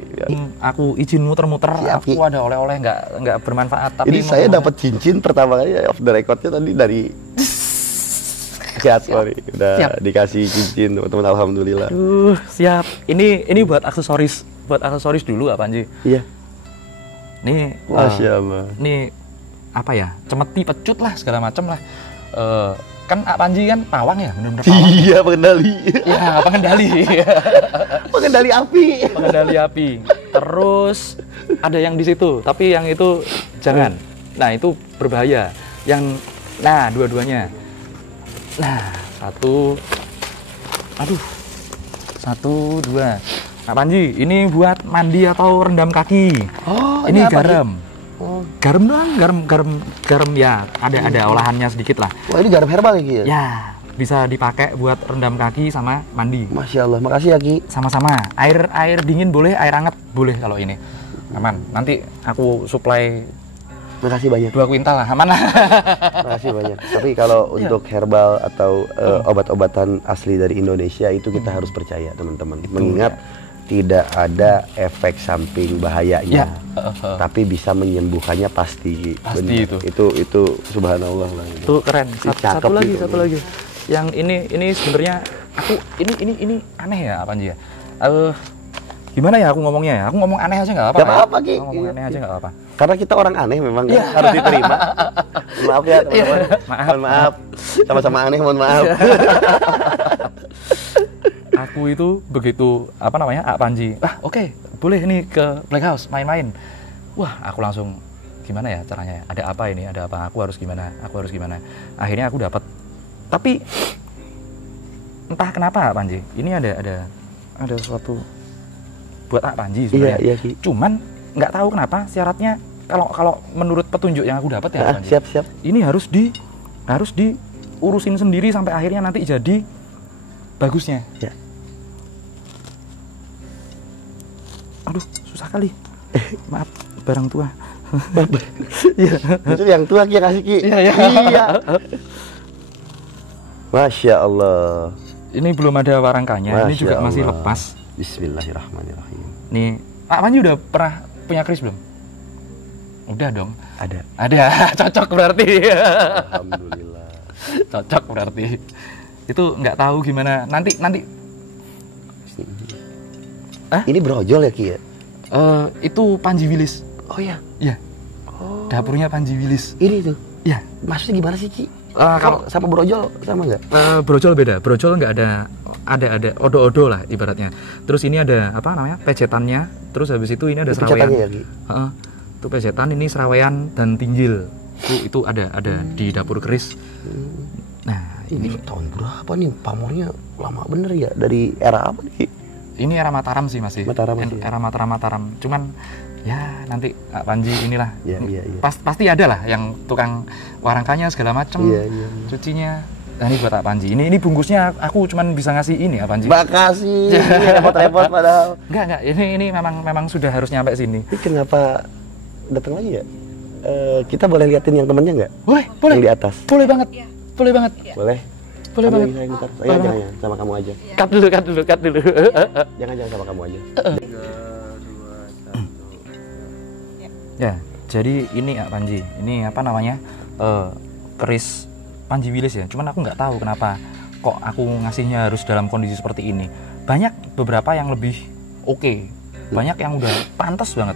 Aku izin muter-muter. Siap, Aku Ki. ada oleh-oleh nggak bermanfaat tapi Ini saya dapat cincin pertama kali off the recordnya tadi dari Siap. Udah dikasih cincin teman-teman, alhamdulillah. Siap. Ini buat aksesoris dulu Panji. Iya. Nih, Masya Allah. Nih apa ya? Cemeti, pecut lah segala macam lah. Kan Panji kan pawang ya, benar-benar pawang. Iya, pengendali. Ya, pengendali. Pengendali api. Pengendali api. Terus ada yang di situ, tapi yang itu jangan. Nah, itu berbahaya. Nah, dua-duanya. Nah, satu, dua. Nah, Panji, ini buat mandi atau rendam kaki. Oh, ini apa, garam. Oh. Garam doang, garam ya. Ada olahannya sedikit lah. Wah, ini garam herbal ya Ki ya? Ya, bisa dipakai buat rendam kaki sama mandi. Masya Allah, makasih ya Ki. Sama-sama. Air dingin boleh, air hangat boleh kalau ini. Aman. Nanti aku supply Makasih banyak. 2 kuintal lah, aman lah. Makasih banyak. Tapi kalau untuk herbal atau obat-obatan asli dari Indonesia itu kita harus percaya teman-teman. Mengingat tidak ada efek samping bahayanya, tapi bisa menyembuhkannya pasti. Pasti benar. Itu subhanallah lah. Itu keren. Satu lagi. Yang ini sebenarnya aku ini aneh ya Panji ya. Gimana ya aku ngomongnya ya? Aku ngomong aneh aja nggak apa-apa. Gak apa-apa Ki. Ngomong aneh aja nggak apa-apa. Karena kita orang aneh memang kan harus diterima. Maaf ya teman-teman. Mohon maaf. Sama-sama aneh, mohon maaf. Aku itu begitu Panji. Oke, boleh ini ke Black House main-main. Wah, aku langsung gimana ya caranya? Ada apa ini? Ada apa? Aku harus gimana? Akhirnya aku dapat. Tapi entah kenapa Panji. Ini ada sesuatu buat Panji sebenarnya. Iya, Ki. Cuman nggak tahu kenapa syaratnya kalau menurut petunjuk yang aku dapat ya Panji. Siap. Ini harus diurusin sendiri sampai akhirnya nanti jadi bagusnya. Ya. Aduh, susah kali. Maaf, barang tua. Iya. Itu yang tua Ki yang kasih Ki. Iya. Masya Allah. Ini belum ada warangkanya. Ini juga masih lepas. Bismillahirrahmanirrahim. Nih, Pak Panji udah pernah punya keris belum? Udah dong. Ada. Cocok berarti. Alhamdulillah. Cocok berarti. Itu nggak tahu gimana. Nanti. Ini brojol ya Ki ya? Itu Panji Wilis. Oh iya. Iya. Oh. Dapurnya Panji Wilis. Ini tuh. Iya. Maksudnya gimana sih Ki? Kalau sama brojol sama nggak? brojol beda. Brojol nggak ada odo-odo lah ibaratnya. Terus ini ada pejetannya. Terus habis itu ini ada serawean. Ya, Ki? Itu pejetan, ini serawean dan tinggil. Itu ada di dapur keris. Nah, ini tahun berapa nih? Pamornya lama bener ya? Dari era apa nih? Ini era Mataram sih masih. Era Mataram. Cuman ya nanti Panji inilah. Iya. Pasti ada lah yang tukang warangkanya segala macam. Iya. Cucinya. Nah, ini buat Panji. Ini bungkusnya aku cuman bisa ngasih ini Panji. Makasih. Repot-repot padahal. Enggak. Ini memang sudah harus nyampe sini. Ini kenapa datang lagi ya? Kita boleh liatin yang temennya nggak? Boleh. Yang di atas. Boleh banget. Boleh banget. Boleh. Boleh banget. Saya jangan sama kamu aja. Cut dulu. Jangan sama kamu aja. 3, 2, 1. Ya, jadi ini Panji. Ini keris Panji Wilis ya. Cuman aku nggak tahu kenapa kok aku ngasihnya harus dalam kondisi seperti ini. Banyak beberapa yang lebih oke. Banyak yang udah pantas banget.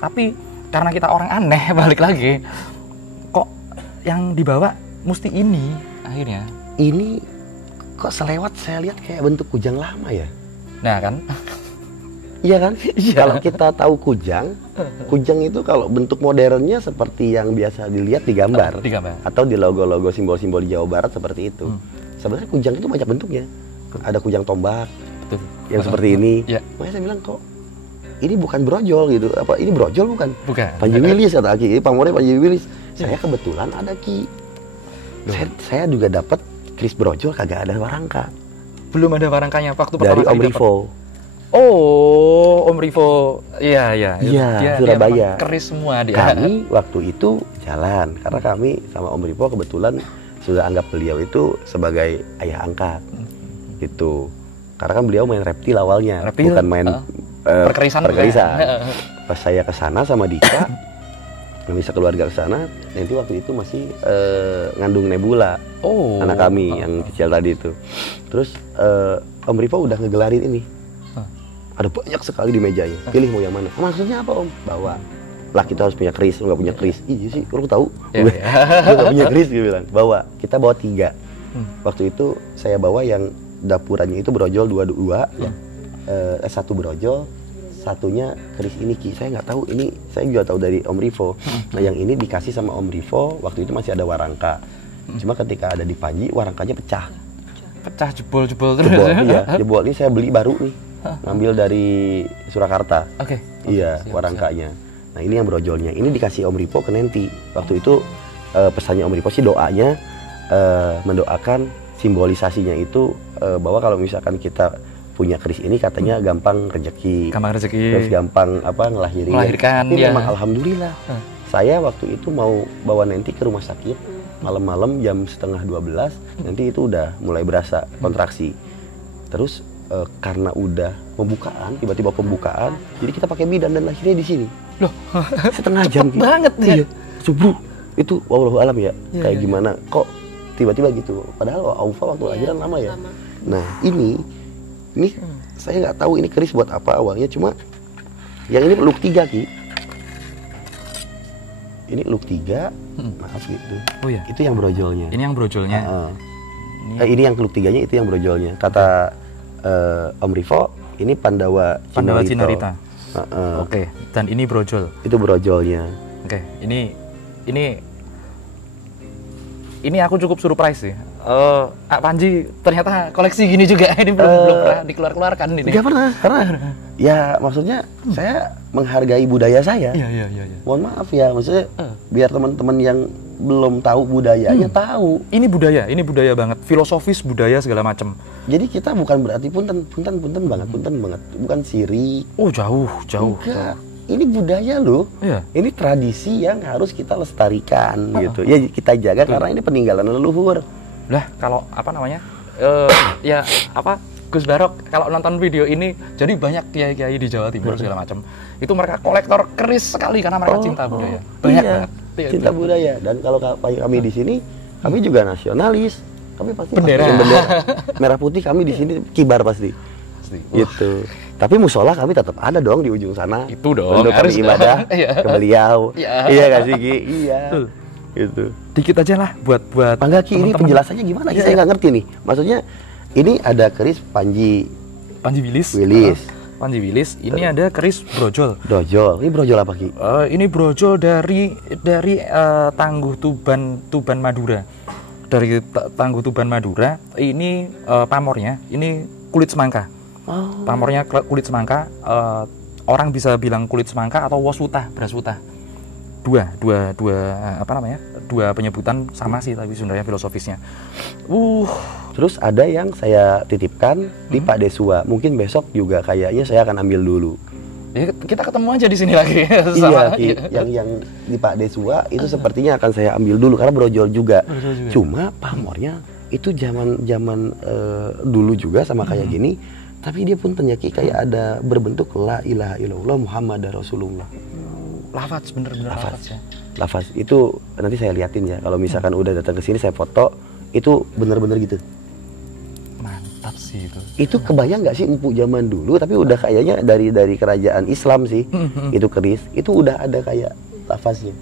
Tapi karena kita orang aneh, balik lagi, kok yang dibawa mesti ini akhirnya. Ini kok selewat saya lihat kayak bentuk kujang lama ya? Nah kan? Iya kan? Kalau kita tahu kujang itu kalau bentuk modernnya seperti yang biasa dilihat di gambar. Atau di logo-logo simbol-simbol di Jawa Barat seperti itu. Sebenarnya kujang itu banyak bentuknya. Ada kujang tombak, yang seperti ini. Makanya saya bilang kok ini bukan brojol gitu. Apa ini brojol bukan? Bukan. Panji Wilis atau Ki, pamornya Panji Wilis. Saya kebetulan ada Ki. Saya juga dapat keris brojol kagak ada warangka. Belum ada warangkanya waktu pertama dari Om Rivo. Oh, Om Rivo. Iya. Iya, Surabaya. Dia keris semua dia. Kami waktu itu jalan karena kami sama Om Rivo kebetulan sudah anggap beliau itu sebagai ayah angkat. Gitu. Karena kan beliau main reptil awalnya, bukan main perkerisan. Pas saya ke sana sama Dika, bisa keluarga ke sana, nanti waktu itu masih ngandung Nebula. Anak kami yang kecil tadi itu. Terus Om Rivo udah ngegelarin ini. Ada banyak sekali di mejanya. Pilih mau yang mana? Maksudnya apa Om? Bawa. Lah kita harus punya keris, nggak punya keris. Iya sih, lu tahu? Gue nggak punya keris, gue bilang. Bawa. Kita bawa 3. Waktu itu saya bawa yang dapurannya itu brojol 2, 1 brojol, satunya keris ini Ki, saya nggak tahu, ini saya juga tahu dari Om Rivo. Nah yang ini dikasih sama Om Rivo, waktu itu masih ada warangka. Cuma ketika ada di Panji, warangkanya pecah. Pecah, jebol terus. Jebol, iya, jebol. Ini saya beli baru nih, ngambil dari Surakarta. Oke. Iya, warangkanya. Nah ini yang brojolnya, ini dikasih Om Rivo ke Nenti. Waktu itu pesannya Om Rivo sih doanya, mendoakan simbolisasinya itu bahwa kalau misalkan kita punya keris ini katanya gampang rezeki, terus gampang melahirkan. Ini memang alhamdulillah. Saya waktu itu mau bawa Nenti ke rumah sakit malam-malam jam 11:30, nanti itu udah mulai berasa kontraksi. Terus karena udah pembukaan, tiba-tiba pembukaan, jadi kita pakai bidan dan lahirnya di sini. Loh, setengah jam gitu. Banget ya. Iya, subuh. Itu wallahu alam ya, kayak gimana kok tiba-tiba gitu. Padahal Aufa waktu lahiran lama ya. Nah, ini saya nggak tahu ini keris buat apa awalnya, cuma yang ini look 3 Ki. Ini look 3, maaf gitu. Oh ya. Itu yang brojolnya. Ini yang brojolnya. Ini yang look 3-nya, itu yang brojolnya. Kata Om Rivo, ini Pandawa Cinarita. Oke, dan ini brojol. Itu brojolnya. Oke, ini aku cukup surprise sih. Panji ternyata koleksi gini juga. Ini belum pernah dikeluarkan ini. Tidak pernah, karena ya maksudnya saya menghargai budaya saya. Iya. Mohon maaf ya, maksudnya biar teman-teman yang belum tahu budayanya tahu. Ini budaya banget, filosofis budaya segala macam. Jadi kita bukan berarti punten banget, bukan siri. Oh jauh. Enggak. Ini budaya loh. Iya. Ini tradisi yang harus kita lestarikan gitu. Ya kita jaga karena ini peninggalan leluhur. Lah kalau Gus Barok kalau nonton video ini, jadi banyak kiai-kiai di Jawa Timur segala macam. Itu mereka kolektor keris sekali karena mereka cinta budaya. Banyak banget. Cinta budaya. Dan kalau kami di sini, kami juga nasionalis. Kami pasti bendera merah putih, kami di sini kibar pasti. Gitu. Tapi musola kami tetap ada dong di ujung sana. Itu dong. Untuk kami ibadah ke beliau. Iya nggak sih Ki? Iya. Gitu. Dikit aja lah buat Bangga Ki, ini penjelasannya gimana? Saya nggak ngerti nih. Maksudnya ini ada keris Panji Wilis. Panji Wilis. Ini ada keris brojol. Ini brojol apa Ki? Ini brojol dari Tangguh Tuban Madura. Dari Tangguh Tuban Madura. Ini pamornya. Ini kulit semangka. Pamornya kulit semangka. Orang bisa bilang kulit semangka atau woswutah, braswutah. Dua penyebutan sama sih, tapi sebenarnya filosofisnya. Terus ada yang saya titipkan di Pak Desua. Mungkin besok juga kayaknya saya akan ambil dulu. Ya, kita ketemu aja di sini lagi. Yang di Pak Desua itu sepertinya akan saya ambil dulu karena brojol juga. Cuma pamornya itu zaman dulu juga sama kayak gini. Tapi dia pun ternyaki kayak ada berbentuk la ilaha illallah Muhammad Rasulullah. Lafaz bener-bener lafaz ya. Lafaz itu nanti saya liatin ya. Kalau misalkan udah datang ke sini saya foto, itu bener-bener gitu. Mantap sih itu. Itu kebayang nggak sih empuk zaman dulu, tapi udah kayaknya dari kerajaan Islam sih. Itu keris, itu udah ada kayak lafaznya.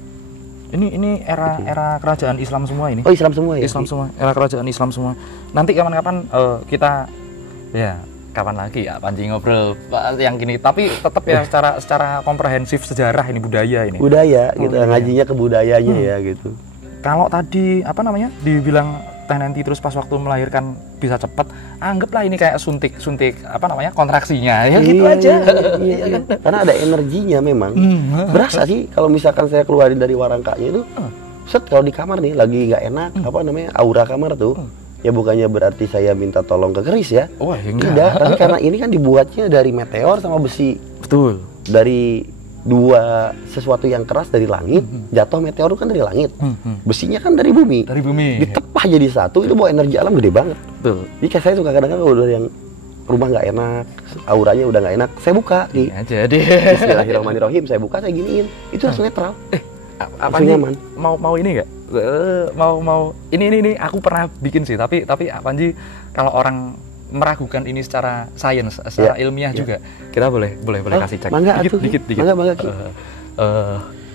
Ini era kerajaan Islam semua ini. Oh, Islam semua ya? Islam semua, era kerajaan Islam semua. Nanti kapan-kapan kita kapan lagi ya Panji ngobrol yang gini, tapi tetap ya secara komprehensif sejarah ini budaya gitu, ngajinya ke budayanya ya gitu. Kalau tadi dibilang Teh Nenti terus pas waktu melahirkan bisa cepat, anggaplah ini kayak suntik kontraksinya ya gitu aja. Iya. Karena ada energinya memang. Berasa sih kalau misalkan saya keluarin dari warangkanya itu kalau di kamar nih lagi nggak enak aura kamar tuh. Ya bukannya berarti saya minta tolong ke keris ya. Oh, enggak. Tidak, tapi karena ini kan dibuatnya dari meteor sama besi. Betul. Dari dua sesuatu yang keras dari langit, jatuh meteor kan dari langit. Besinya kan dari bumi. Ditepah jadi satu, itu bawa energi alam gede banget. Betul. Jadi kayak saya suka kadang-kadang kalau udah yang rumah nggak enak, auranya udah nggak enak, saya buka nih. Jadi Bismillahirrahmanirrahim, saya buka, saya giniin. Itu langsung netral. Apa nyaman? Mau ini nggak? Mau ini aku pernah bikin sih, tapi Panji kalau orang meragukan ini secara sains, secara ilmiah juga, kita boleh kasih cek dikit. Mangga.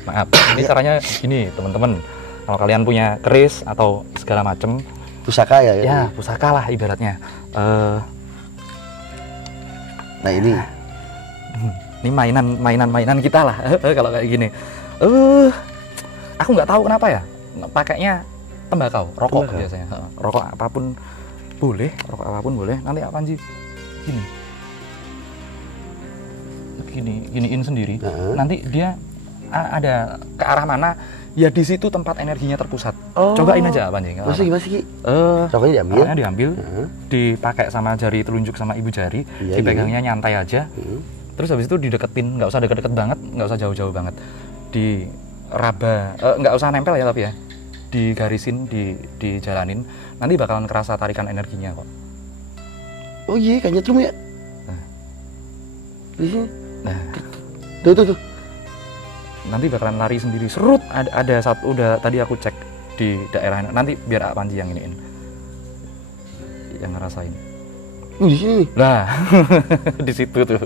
Maaf, ini caranya gini teman-teman. Kalau kalian punya keris atau segala macem, pusaka ya? Ya pusaka lah ibaratnya. Nah ini Ini mainan kita lah kalau kayak gini. Aku nggak tahu kenapa ya. Pakainya tembakau, rokok biasanya. Rokok apapun boleh. Nanti apa sih? Giniin sendiri. Nanti dia ada ke arah mana? Ya di situ tempat energinya terpusat. Cobain aja apa nih? Gimana sih? Rokoknya diambil. Rokoknya diambil, dipakai sama jari telunjuk sama ibu jari, dipegangnya nyantai aja. Terus habis itu dideketin, nggak usah deket-deket banget, nggak usah jauh-jauh banget. Diraba, nggak usah nempel ya tapi ya. Digarisin, dijalanin, nanti bakalan kerasa tarikan energinya kok. Oh iya, kayak nyetrum ya? Di sini. Nah, tuh. Nanti bakalan lari sendiri. Serut, ada satu, udah tadi aku cek di daerah. Nanti biar Panji yang iniin, yang ngerasain. Di sini. Nah, di situ tuh.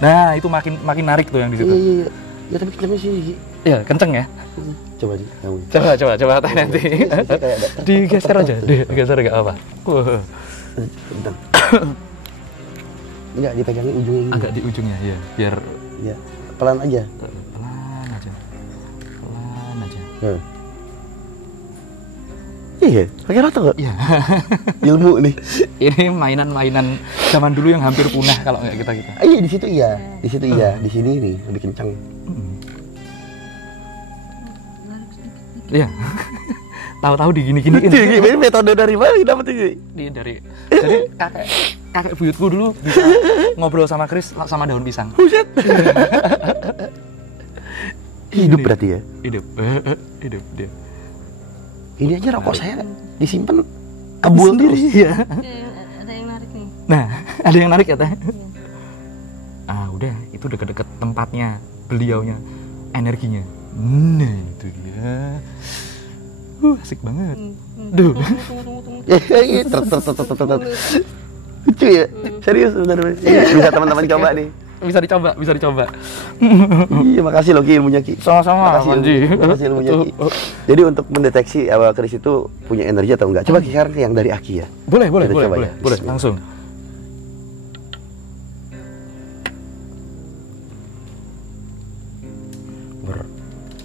Nah, itu makin narik tuh yang di situ. Iya. Ya tapi kencengnya sini. Iya, kenceng ya. Coba di kamu. Coba tanya nanti. Digeser aja, digeser enggak apa. Bentar. Enggak dipegangin ujungnya ini. Agak di ujungnya ya, biar ya pelan aja. Pelan aja. Iya, pakai rata kok. Iya. Ilmu nih. Ini mainan-mainan zaman dulu yang hampir punah kalau nggak kita. Iya, di situ iya. Di situ iya, di sini nih lebih kencang. Iya. Tahu-tahu digini-giniin. Ini metode dari mana dapat ini? Dari kakek buyutku dulu bisa ngobrol sama Chris sama daun pisang. Buset. Hidup berarti ya? Hidup dia. Ini aja rokok saya disimpan kebul sendiri ya. Ada yang narik nih. Nah, ada yang narik ya teh? Udah, itu deket-deket tempatnya beliaunya, energinya. Nah, itu dia. Asik banget. Duh. Tunggu. Lucu ya? Serius benar. Bisa teman-teman coba nih. Bisa dicoba. Iya, makasih loh Ki ilmunya Ki. Sama-sama, Panji. Makasih ilmunya Ki. Jadi untuk mendeteksi bahwa Chris itu punya energi atau enggak, coba sekarang yang dari Aki ya. Boleh, ya. Langsung.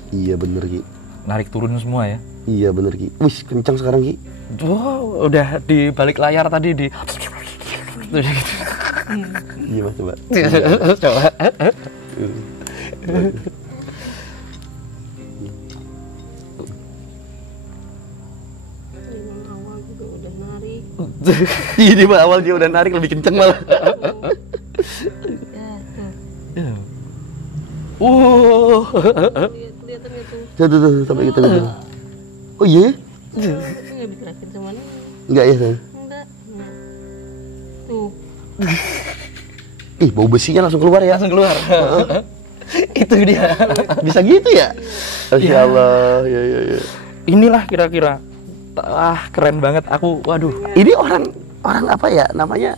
Iya bener Ki. Narik turun semua ya. Iya bener Ki. Wih, kencang sekarang Ki. Udah di balik layar tadi di. Iya Mas, coba. Coba. Awal juga udah narik. Ini mah awal dia udah narik lebih kencang malah. Ya, kelihatan itu. Tuh sampai gitu. Oh iya? Nggak digerakin sama nih. Enggak ya, San? Enggak. Tuh. Ih, bau besinya langsung keluar ya? Langsung keluar. Itu dia. Bisa gitu ya? Masya Allah. Ya. Inilah kira-kira. Keren banget. Aku, waduh. Ini orang apa ya namanya?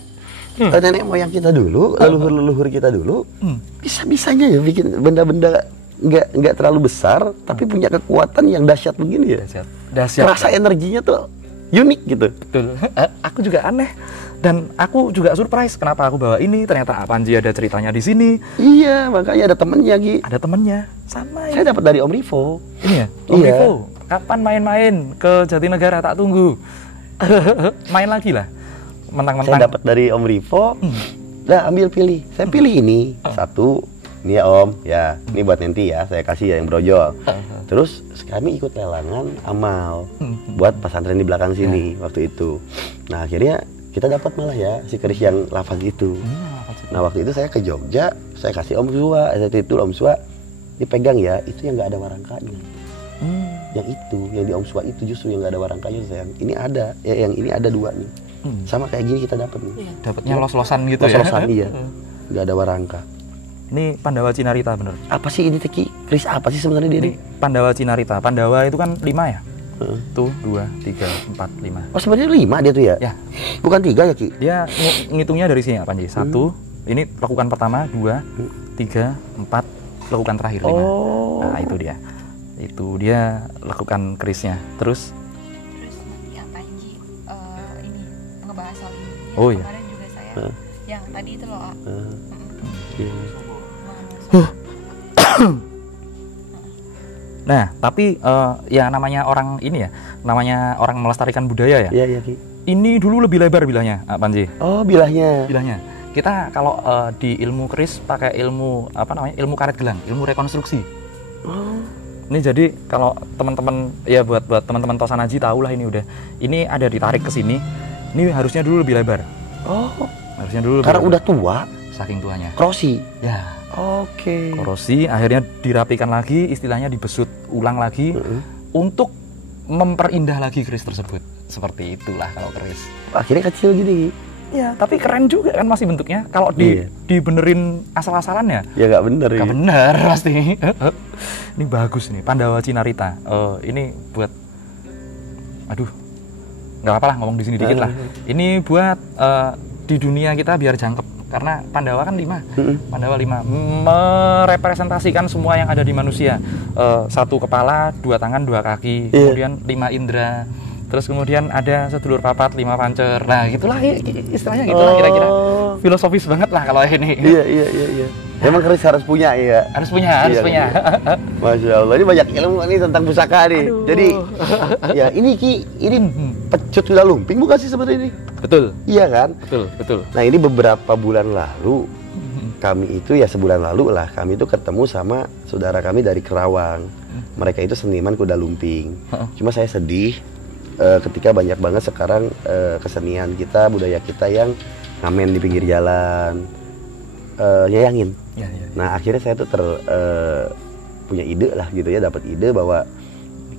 Nenek moyang kita dulu, leluhur kita dulu, bisa-bisanya ya bikin benda-benda nggak terlalu besar, tapi punya kekuatan yang dahsyat begini ya. Dahsyat. Rasa energinya tuh unik gitu. Betul. Aku juga aneh dan aku juga surprise kenapa aku bawa ini. Ternyata Panji ada ceritanya di sini. Iya, makanya ada temennya Gi. Ada temennya. Sama. Saya dapat dari Om Rivo. Ini ya. Om Rivo. Kapan main-main ke Jatinegara? Tak tunggu. Main lagi lah. Mentang-mentang. Saya dapat dari Om Rivo. Nah, ambil pilih. Saya pilih ini. Satu. Ini ya Om, ya ini buat nanti ya, saya kasih ya yang brojol. Terus kami ikut lelangan amal buat pesantren di belakang sini waktu itu. Nah akhirnya kita dapat malah ya si keris yang lafaz itu. Nah waktu itu saya ke Jogja, saya kasih Om Suwa, saya titul Om Suwa, dipegang ya, itu yang nggak ada warangkanya. Yang itu, yang di Om Suwa itu justru yang nggak ada warangkanya sayang. Ini ada, ya yang ini ada dua nih. Sama kayak gini kita dapat nih. Dapatnya los-losan gitu ya. Los-losan iya, nggak ada warangka. Ini Pandawa Cinarita bener. Apa sih ini Teki? Keris apa sih sebenarnya dia? Ini Pandawa Cinarita. Pandawa itu kan 5 ya? Tuh 2, 3, 4, 5. Oh sebenarnya 5 dia tuh ya? Ya. Bukan 3 ya Ki? Dia ngitungnya dari sini ya Panji. 1, ini lakukan pertama, 2, 3, 4, lakukan terakhir 5. Nah itu dia. Itu dia lakukan kerisnya. Terus ya Panji ini ngebahas soal ini. Oh iya. Kemarin juga saya yang tadi itu loh. Nah, tapi ya namanya orang ini ya, namanya orang melestarikan budaya ya. Iya, Ki. Ini dulu lebih lebar bilahnya, Panji. Oh, bilahnya. Bilahnya. Kita kalau di ilmu keris pakai ilmu apa namanya? Ilmu karet gelang, ilmu rekonstruksi. Oh. Ini jadi kalau teman-teman ya buat teman-teman Tosanaji tahu lah ini udah. Ini ada ditarik ke sini. Ini harusnya dulu lebih lebar. Oh. Harusnya dulu lebih Karena lebar. udah tua, Saking tuanya. krosi. Ya. Oke. Korosi, akhirnya dirapikan lagi, istilahnya dibesut ulang lagi untuk memperindah lagi keris tersebut. Seperti itulah kalau keris. Akhirnya kecil gini. Ya, tapi keren juga kan masih bentuknya. Kalau dibenerin asal-asalan ya, Ya nggak bener. nggak bener pasti. Ini bagus nih, Pandawa Cinarita. Ini buat, aduh, nggak apa-apa lah ngomong di sini dikit lah. Ini buat di dunia kita biar jangkep. Karena Pandawa kan 5, Pandawa 5 merepresentasikan semua yang ada di manusia. 1 kepala, 2 tangan, 2 kaki, kemudian 5 indera. Terus kemudian ada sedulur papat, 5 pancer. Nah, gitulah istilahnya gitulah kira-kira. Filosofis banget lah kalau ini. Iya. Emang keris harus punya ya. Harus punya. Masya Allah, ini banyak ilmu nih tentang pusaka nih. Aduh. Jadi, ya ini Ki, ini pecut kuda lumping bukan sih sebenarnya ini? Betul. Iya kan? Betul. Nah ini beberapa bulan lalu, kami itu ya sebulan lalu lah, kami itu ketemu sama saudara kami dari Kerawang. Mereka itu seniman kuda lumping. Cuma saya sedih ketika banyak banget sekarang kesenian kita, budaya kita yang ngamen di pinggir jalan, nyayangin. Ya. Nah akhirnya saya tuh punya ide lah gitu ya, dapat ide bahwa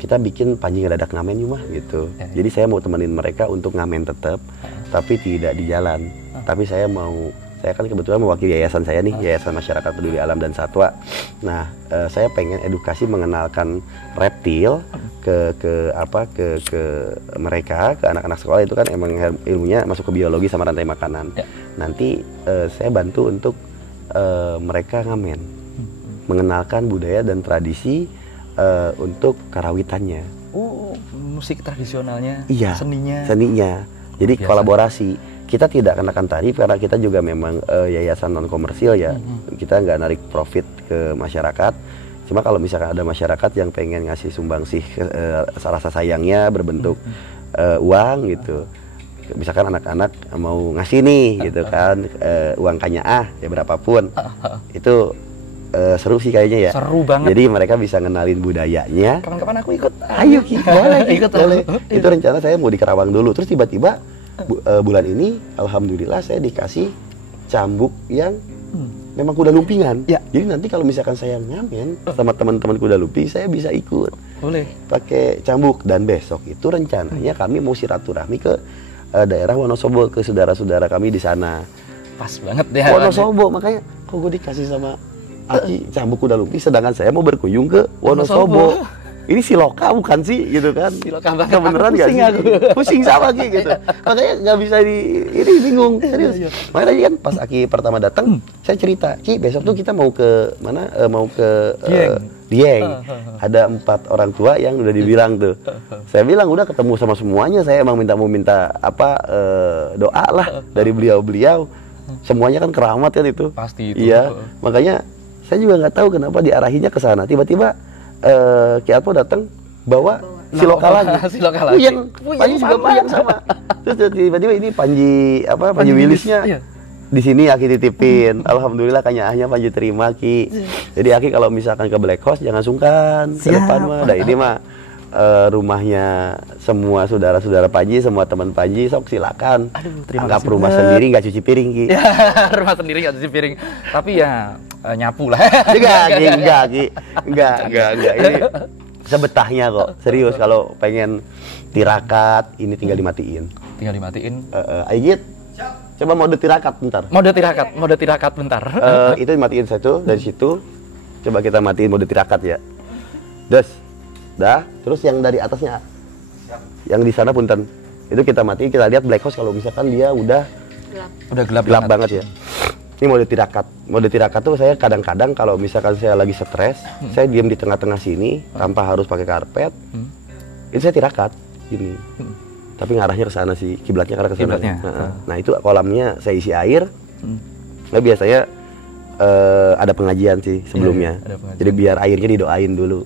kita bikin Panji Ngadadak ngamen yuk mah gitu. Jadi saya mau temenin mereka untuk ngamen tetap, tapi tidak di jalan. Tapi saya kan kebetulan mewakili yayasan saya nih, Yayasan Masyarakat Peduli Alam dan Satwa. Nah, saya pengen edukasi mengenalkan reptil ke mereka, ke anak-anak sekolah itu kan emang ilmunya masuk ke biologi sama rantai makanan. Nanti saya bantu untuk mereka ngamen, mengenalkan budaya dan tradisi untuk karawitannya. Oh, musik tradisionalnya, iya, seninya. Jadi biasa. Kolaborasi. Kita tidak kenakan tarif karena kita juga memang yayasan non komersil ya. Kita nggak narik profit ke masyarakat. Cuma kalau misalkan ada masyarakat yang pengen ngasih sumbangsih rasa sayangnya berbentuk uang gitu. Misalkan anak-anak mau ngasih nih gitu kan, uang kanyaah ya berapapun. Itu seru sih kayaknya ya. Seru banget. Jadi mereka bisa ngenalin budayanya. Kapan-kapan aku ikut. Ayo Ki, boleh ikut. Boleh. Itu rencana saya mau di Kerawang dulu. Terus tiba-tiba bulan ini alhamdulillah saya dikasih cambuk yang memang kuda lumpingan. Ya. Jadi nanti kalau misalkan saya ngamen sama teman-teman kuda lumping, saya bisa ikut. Boleh. Pakai cambuk, dan besok itu rencananya kami mau silaturahmi ke daerah Wonosobo, ke saudara-saudara kami di sana. Pas banget ya. Wonosobo, makanya kok gue dikasih sama Aki cambuk kuda lumping, sedangkan saya mau berkunjung ke Wonosobo. Ini si Loka bukan sih gitu kan? Si Loka banget. Beneran nggak sih? Pusing sama Ki gitu. Makanya nggak bisa ini bingung serius. Makanya tadi kan pas Aki pertama datang, saya cerita, Ki besok tuh kita mau ke mana? Mau ke Dieng. Ada 4 orang tua yang udah dibilang tuh. Saya bilang udah ketemu sama semuanya. Saya emang mau minta apa doa lah dari beliau-beliau. Semuanya kan keramat kan itu. Pasti itu. Iya. Makanya saya juga nggak tahu kenapa diarahinya ke sana. Tiba-tiba Ki Atmo datang bawa si Loka lagi. Si Loka lagi. Panji juga puyeng sama. Terus tiba-tiba ini Panji Wilisnya di sini Aki titipin. Alhamdulillah kanyaahnya Panji terima Ki. Jadi Aki kalau misalkan ke Black Horse jangan sungkan. Ke depan mah. Nah ini mah rumahnya semua saudara-saudara Panji, semua teman Panji, sok silakan. Anggap rumah sendiri nggak cuci piring Ki. Ya, rumah sendiri nggak cuci piring. Tapi ya nyapu lah. Enggak. Ini sebetahnya kok. Serius kalau pengen tirakat ini tinggal dimatiin. Aigit. Coba mode tirakat bentar. Mode tirakat bentar. Itu dimatiin satu dari situ. Coba kita matiin mode tirakat ya. Dah, terus yang dari atasnya. Yang di sana punten. Itu kita matiin, kita lihat Black Horse kalau misalkan dia udah gelap banget ya. Ini mode tirakat. Mode tirakat tuh saya kadang-kadang kalau misalkan saya lagi stres, saya diam di tengah-tengah sini tanpa harus pakai karpet. Itu saya tirakat gini. Tapi ngarahnya ke sana sih, kiblatnya karena ke sana. Nah, itu kolamnya saya isi air. Nah, biasanya ada pengajian sih sebelumnya. Jadi biar airnya didoain dulu.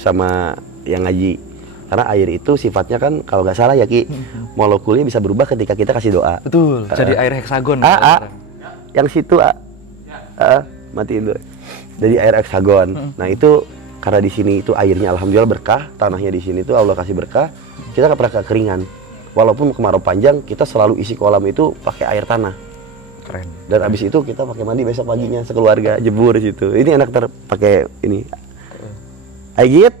sama yang ngaji. Karena air itu sifatnya kan kalau nggak salah ya Ki, molekulnya bisa berubah ketika kita kasih doa. Betul. Jadi air heksagon. Yang situ matiin dulu. Jadi air heksagon. Nah itu karena di sini itu airnya alhamdulillah berkah, tanahnya di sini tuh Allah kasih berkah. Kita nggak pernah kekeringan. Walaupun kemarau panjang, kita selalu isi kolam itu pakai air tanah. Keren. Dan abis itu kita pakai mandi besok paginya sekeluarga jebur di situ. Ini enak pakai ini. Aigit,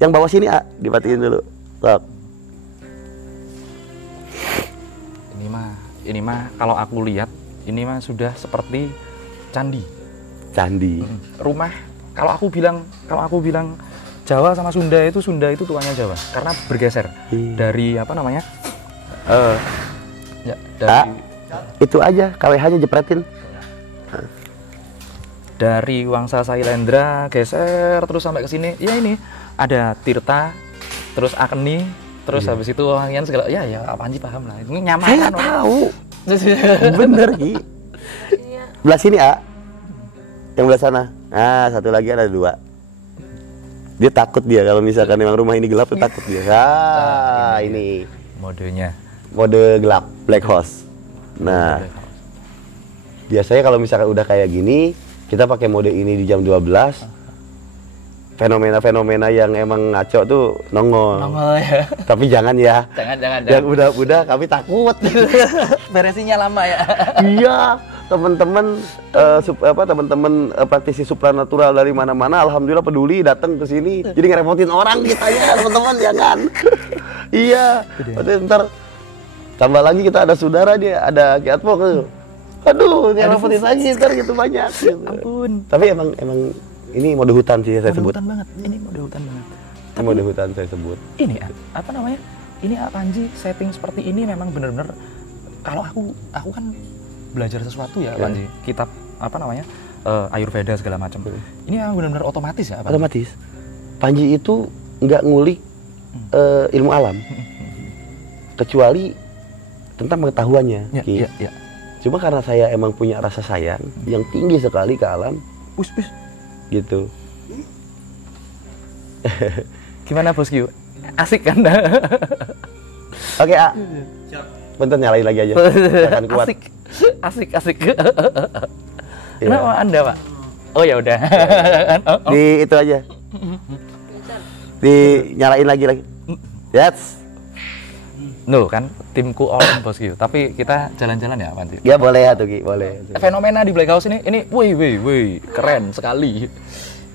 yang bawah sini dimatiin dulu. Sok. Ini mah kalau aku lihat ini mah sudah seperti candi. Candi. Rumah. Kalau aku bilang Jawa sama Sunda itu tuanya Jawa karena bergeser dari apa namanya? Dari itu aja KWH-nya jepretin. Dari Wangsa Sailendra geser terus sampai ke sini. Ya ini ada Tirta, terus Agni, terus habis itu wangian segala. Ya Panji paham lah. Ini nyaman. Saya tahu. Bener Ki. Belah sini yang belah sana. Nah, satu lagi ada 2. Dia takut kalau misalkan memang rumah ini gelap tuh takut dia. Ini modenya. Mode gelap, black house. Nah, biasanya kalau misalkan udah kayak gini, kita pakai mode ini di jam 12. Fenomena-fenomena yang emang ngaco tuh nongol ya. Tapi jangan ya. Jangan. Yang udah kami takut. Beresinnya lama ya. Iya. Teman-teman praktisi supranatural dari mana-mana alhamdulillah peduli datang ke sini. Jadi ngerepotin orang kita ya, teman-teman jangan. Iya. Ntar tambah lagi kita ada saudara dia, ada Ki Atmo tuh. Aduh, ngerepotin lagi ntar gitu banyak. Ampun. Tapi emang ini mode hutan sih saya sebut. Ini mode hutan banget. Ini mode hutan saya sebut. Ini apa namanya? Ini Panji setting seperti ini memang benar-benar kalau aku kan belajar sesuatu ya Panji, kitab apa namanya Ayurveda segala macam. Ini memang benar-benar otomatis ya Panji? Otomatis. Panji itu nggak ngulik ilmu alam kecuali tentang pengetahuannya. Ya. Cuma karena saya emang punya rasa sayang yang tinggi sekali ke alam, gitu. Gimana Bosku? Asik kan? Oke bentar nyalain lagi aja. Akan kuat. Asik. Kenapa Anda, Pak? Oh ya udah. Di itu aja. Di nyalain lagi. Yes. No kan timku orang Bosku. Tapi kita jalan-jalan ya Panji. Ya boleh ya tuh Ki, boleh. Fenomena di Black House ini wih, keren sekali.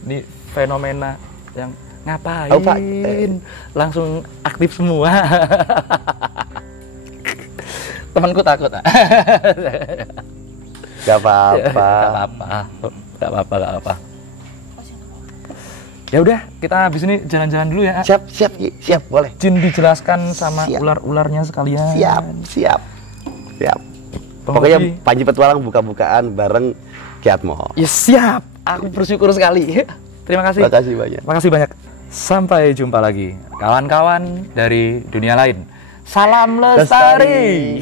Ini fenomena yang ngapain? Langsung aktif semua. Temanku takut. Gak apa-apa. Gak apa-apa. Ya udah, kita habis ini jalan-jalan dulu ya. Siap, boleh. Jin dijelaskan sama ular-ularnya sekalian. Siap. Pokoknya Panji Petualang buka-bukaan bareng Ki Atmo. Ya siap. Aku bersyukur sekali. Terima kasih. Makasih banyak. Sampai jumpa lagi kawan-kawan dari dunia lain. Salam lestari.